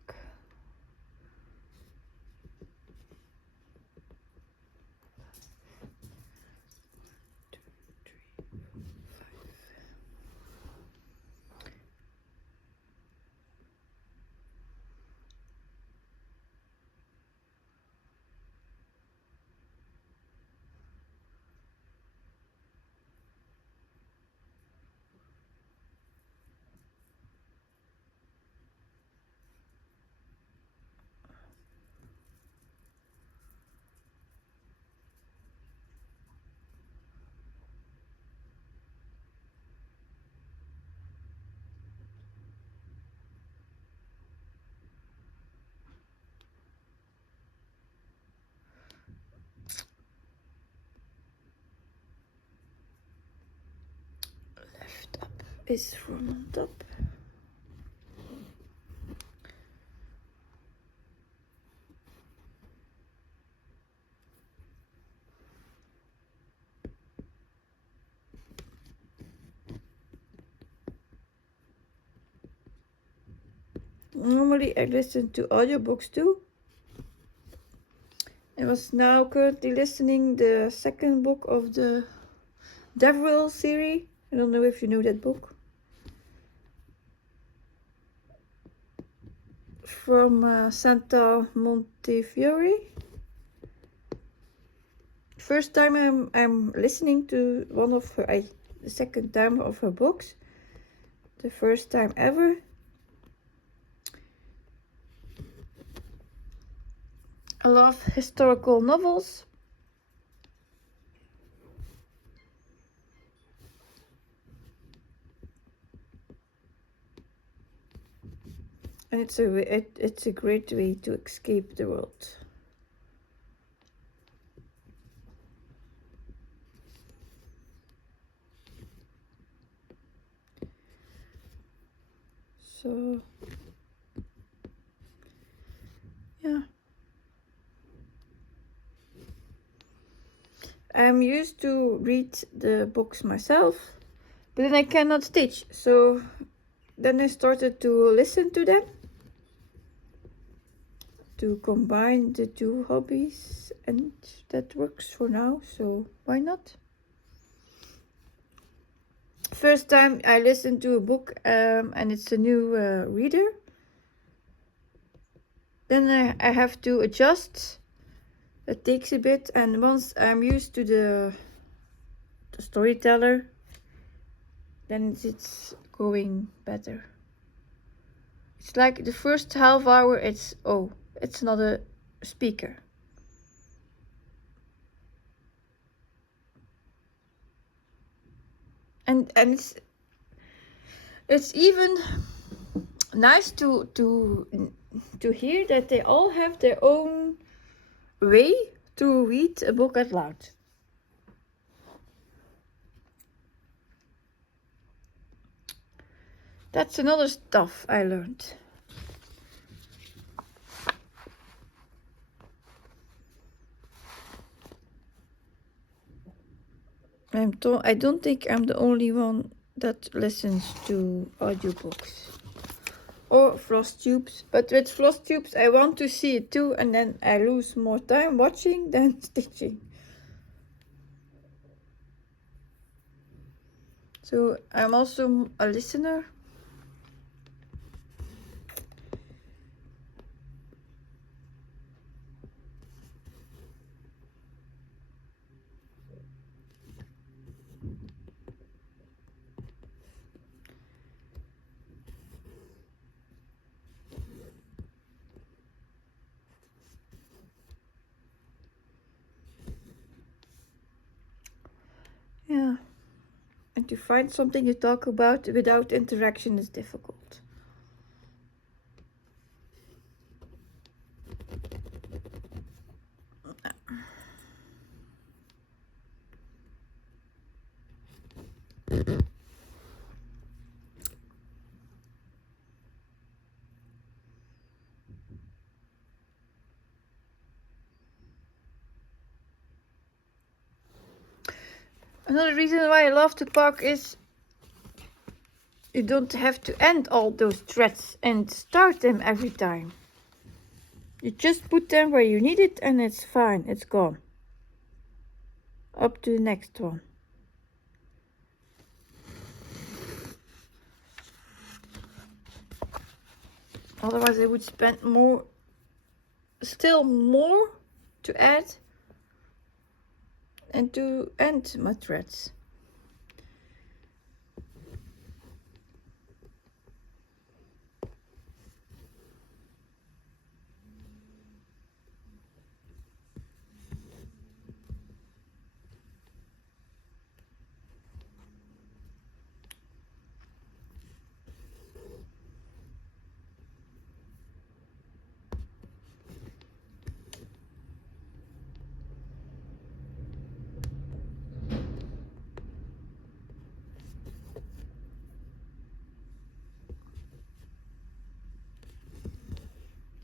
Left up is from on top. Normally I listen to audiobooks too. I was now currently listening the second book of the Devil series. I don't know if you know that book. From Santa Montefiore. First time I'm listening to one of her, the second time of her books. The first time ever. I love historical novels. And it's a great way to escape the world. So yeah. I'm used to read the books myself, but then I cannot stitch. So then I started to listen to them. to combine the two hobbies, and that works for now, so why not? First time I listened to a book and it's a new reader, then I have to adjust. It takes a bit, and once I'm used to the storyteller, then it's going better. It's like the first half hour, it's not a speaker. And it's even nice to hear that they all have their own way to read a book out loud. That's another stuff I learned. I don't think I'm the only one that listens to audiobooks or Flosstubers, but with Flosstubers I want to see it too, and then I lose more time watching than stitching. So I'm also a listener. Yeah. And to find something to talk about without interaction is difficult. Another reason why I love to park is you don't have to end all those threads and start them every time. You just put them where you need it and it's fine, it's gone. Up to the next one. Otherwise I would spend still more to add and to end my threads.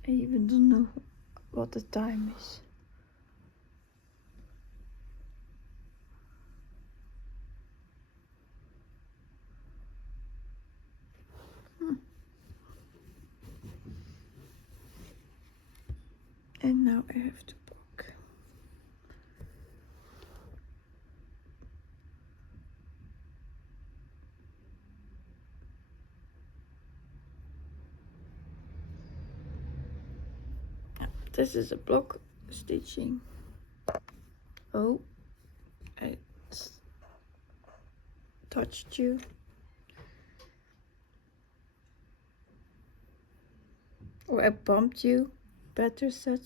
I even don't know what the time is. And now I have to book. This is a block stitching. Oh, I touched you. Or I bumped you, better said.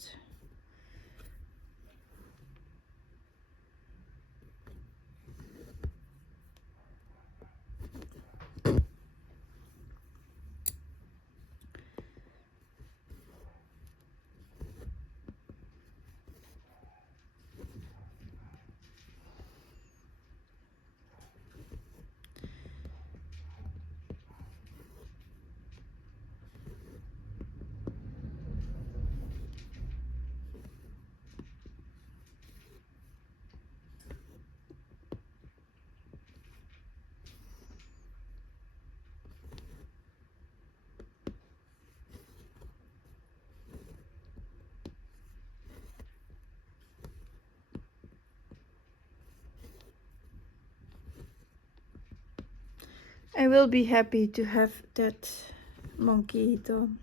I will be happy to have that monkey done.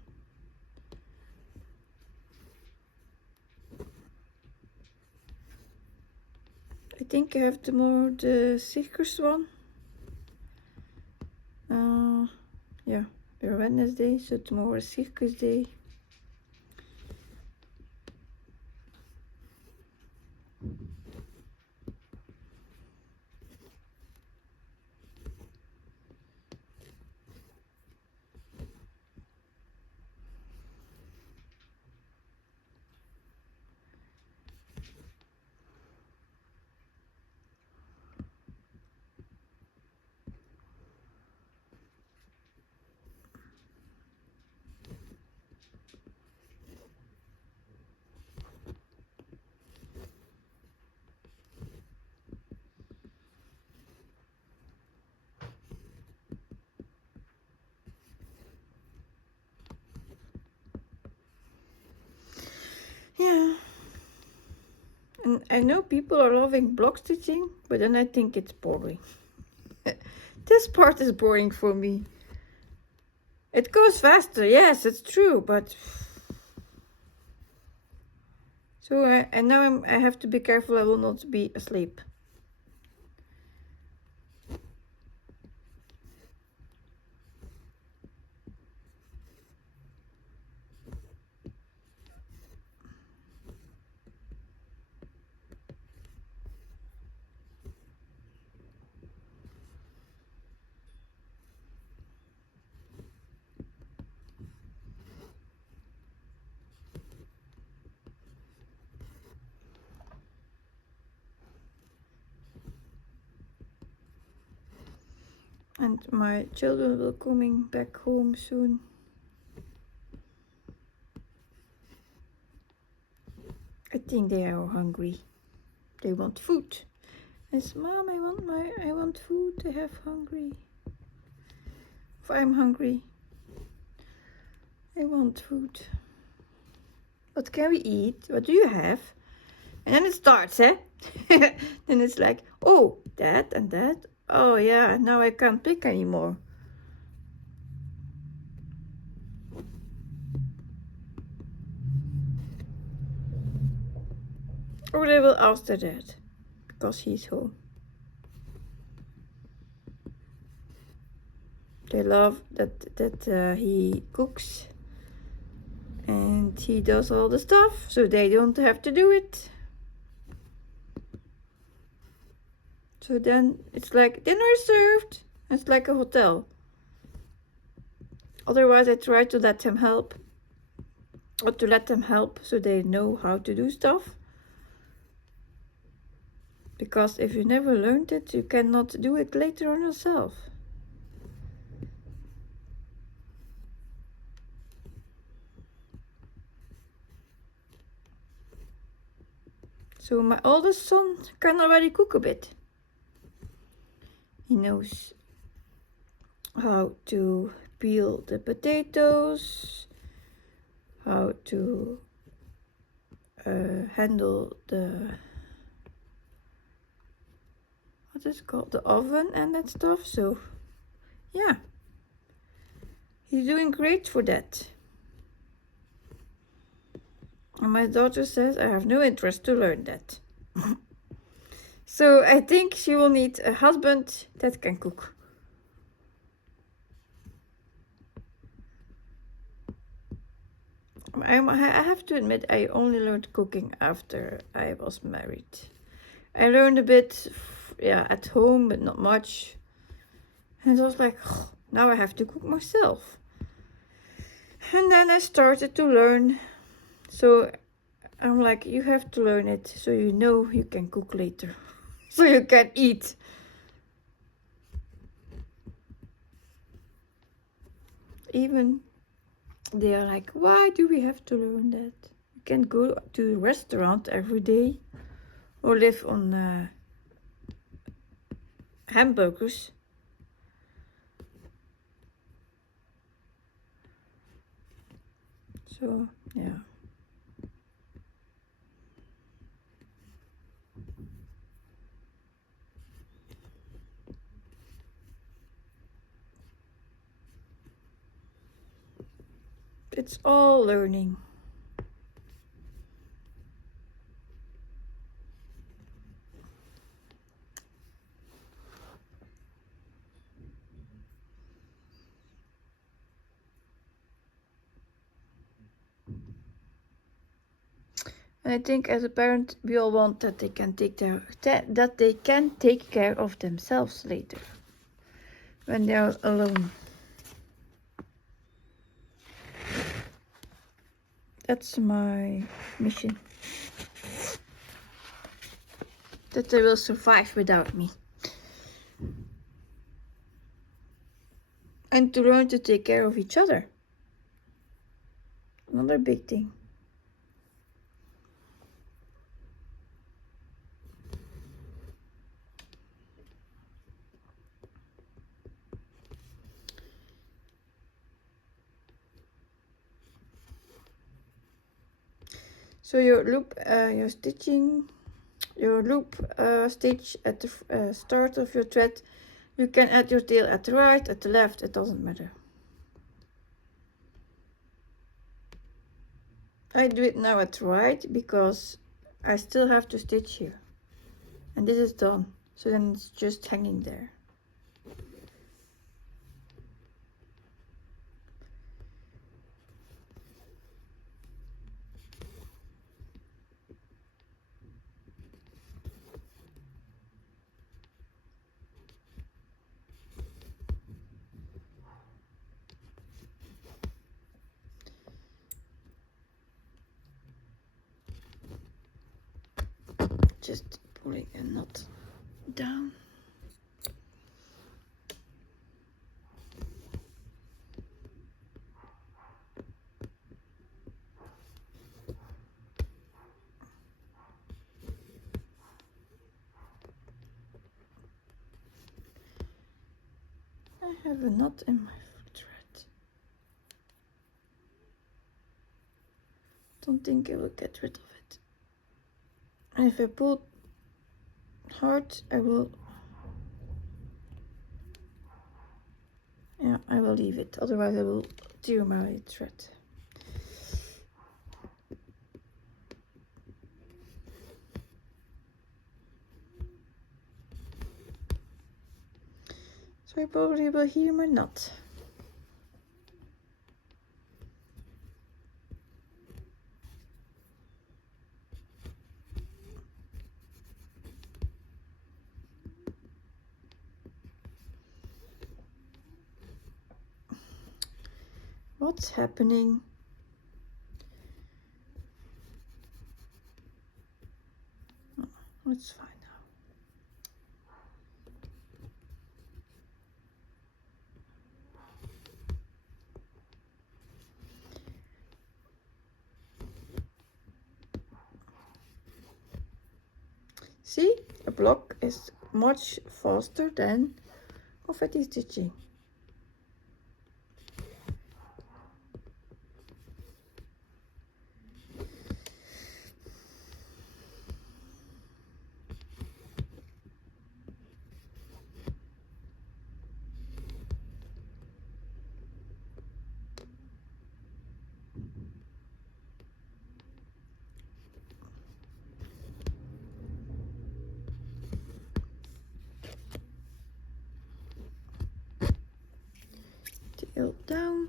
I think I have tomorrow the circus one. Yeah, we're Wednesday, so tomorrow is circus day. Yeah. And I know people are loving block stitching, but then I think it's boring. This part is boring for me. It goes faster, yes, it's true, but so I have to be careful I will not be asleep. And my children will coming back home soon. I think they are hungry. They want food. Yes, Mom, I want food. I have hungry. If I'm hungry, I want food. What can we eat? What do you have? And then it starts, eh? Then it's like, oh, that and that. Oh yeah, now I can't pick anymore. Or they will ask their dad, because he's home. They love that he cooks and he does all the stuff, so they don't have to do it. So then it's like dinner is served. It's like a hotel. Otherwise, I try to let them help, or to let them help so they know how to do stuff. Because if you never learned it, you cannot do it later on yourself. So my oldest son can already cook a bit. He knows how to peel the potatoes, how to handle the, what is it called, the oven and that stuff. So yeah, he's doing great for that. And my daughter says I have no interest to learn that. So I think she will need a husband that can cook. I have to admit, I only learned cooking after I was married. I learned a bit, yeah, at home, but not much. And I was like, oh, now I have to cook myself. And then I started to learn. So I'm like, you have to learn it so you know you can cook later. So you can eat. Even they are like, why do we have to learn that? You can go to a restaurant every day or live on hamburgers. So yeah. It's all learning. And I think as a parent, we all want that they can take care of themselves later when they are alone. That's my mission. That they will survive without me. And to learn to take care of each other. Another big thing. So your loop, your loop stitch at the start of your thread, you can add your tail at the right, at the left, it doesn't matter. I do it now at the right because I still have to stitch here. And this is done, so then it's just hanging there. Just pulling a knot down. I have a knot in my thread. Don't think I will get rid of it. And if I pull hard, I will leave it, otherwise I will tear my thread. So I probably will hear my knot. What's happening? Oh, it's fine now. See, a block is much faster than confetti stitching. Tail down.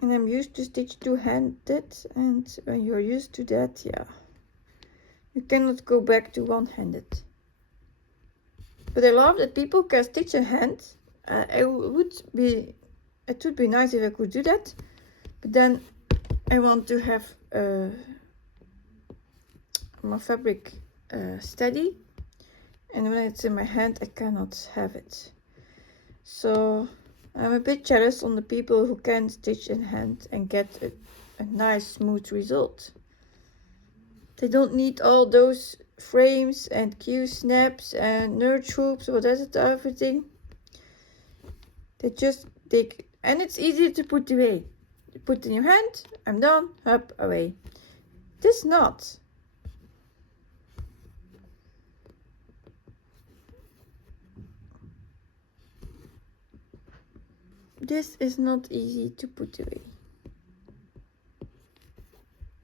And I'm used to stitch two-handed, and when you're used to that, yeah, you cannot go back to one-handed. But I love that people can stitch a hand. It would be nice if I could do that, but then I want to have my fabric steady, and when it's in my hand I cannot have it. So I'm a bit jealous on the people who can stitch in hand and get a nice smooth result. They don't need all those frames and Q snaps and nerd hoops, what is it, everything. They just take, and it's easy to put away. You put in your hand, I'm done, up, away. This not. This is not easy to put away.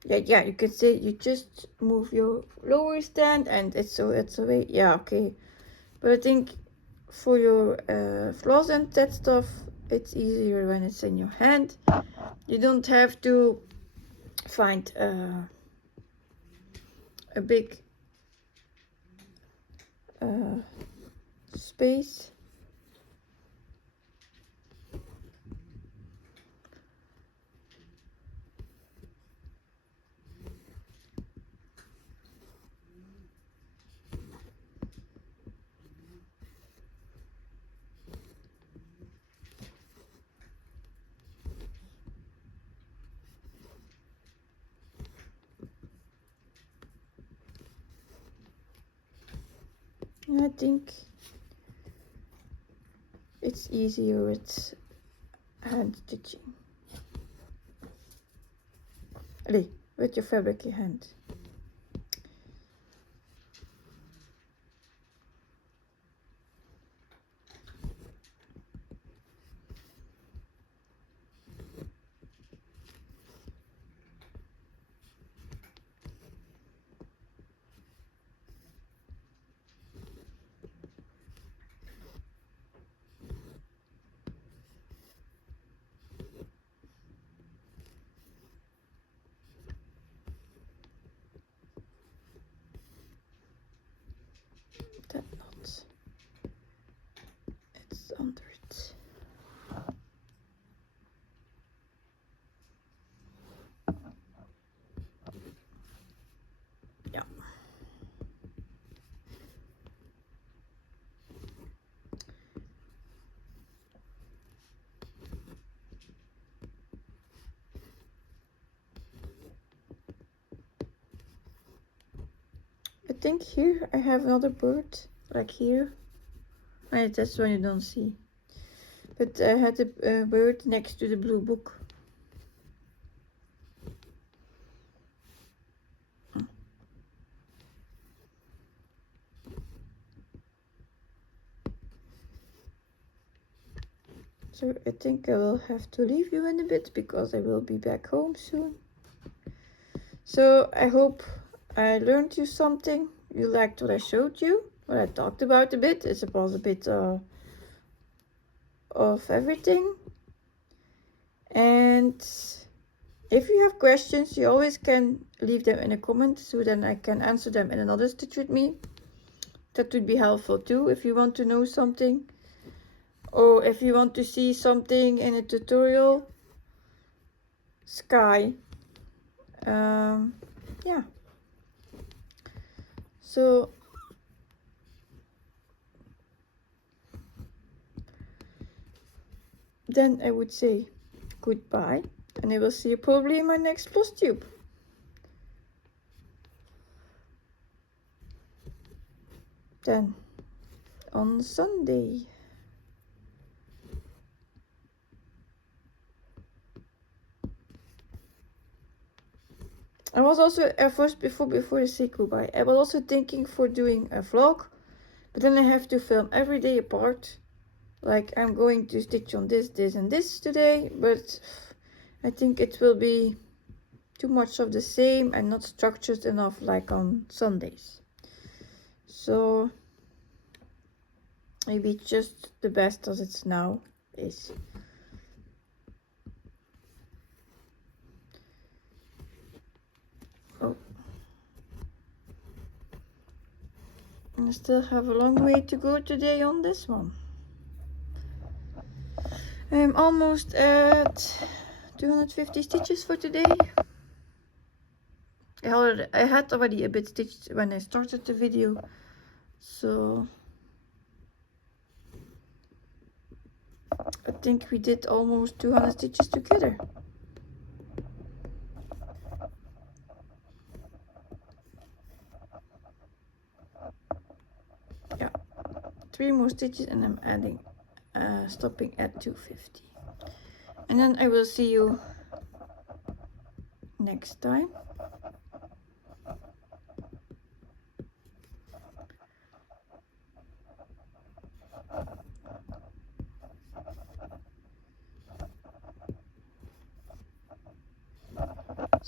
Yeah, you could say you just move your lower stand and it's away. Yeah, okay. But I think for your floss and that stuff, it's easier when it's in your hand. You don't have to find a big space. I think it's easier with hand stitching. Allez, with your fabric in hand. That knot. It's under it. Yeah. I think here I have another bird, like here. Right, that's one you don't see. But I had a bird next to the blue book. So I think I will have to leave you in a bit because I will be back home soon. So I hope I learned you something. You liked what I showed you, what I talked about a bit. It was a bit of everything. And if you have questions, you always can leave them in a comment so then I can answer them in another stitch with me. That would be helpful too if you want to know something. Or if you want to see something in a tutorial. Sky. Yeah. So then I would say goodbye, and I will see you probably in my next floss tube. Then on Sunday. I was also first before I say goodbye, I was also thinking for doing a vlog, but then I have to film every day apart. Like I'm going to stitch on this, and this today, but I think it will be too much of the same and not structured enough like on Sundays. So maybe just the best as it's now is. Oh. I still have a long way to go today on this one. I'm almost at 250 stitches for today. I had already a bit stitched when I started the video, so I think we did almost 200 stitches together. Yeah, 3 more stitches and I'm adding, stopping at 250. And then I will see you next time.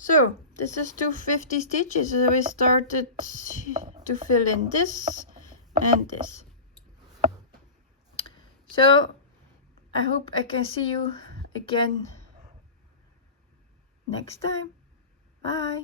So this is 250 stitches. So we started to fill in this and this. So I hope I can see you again next time. Bye.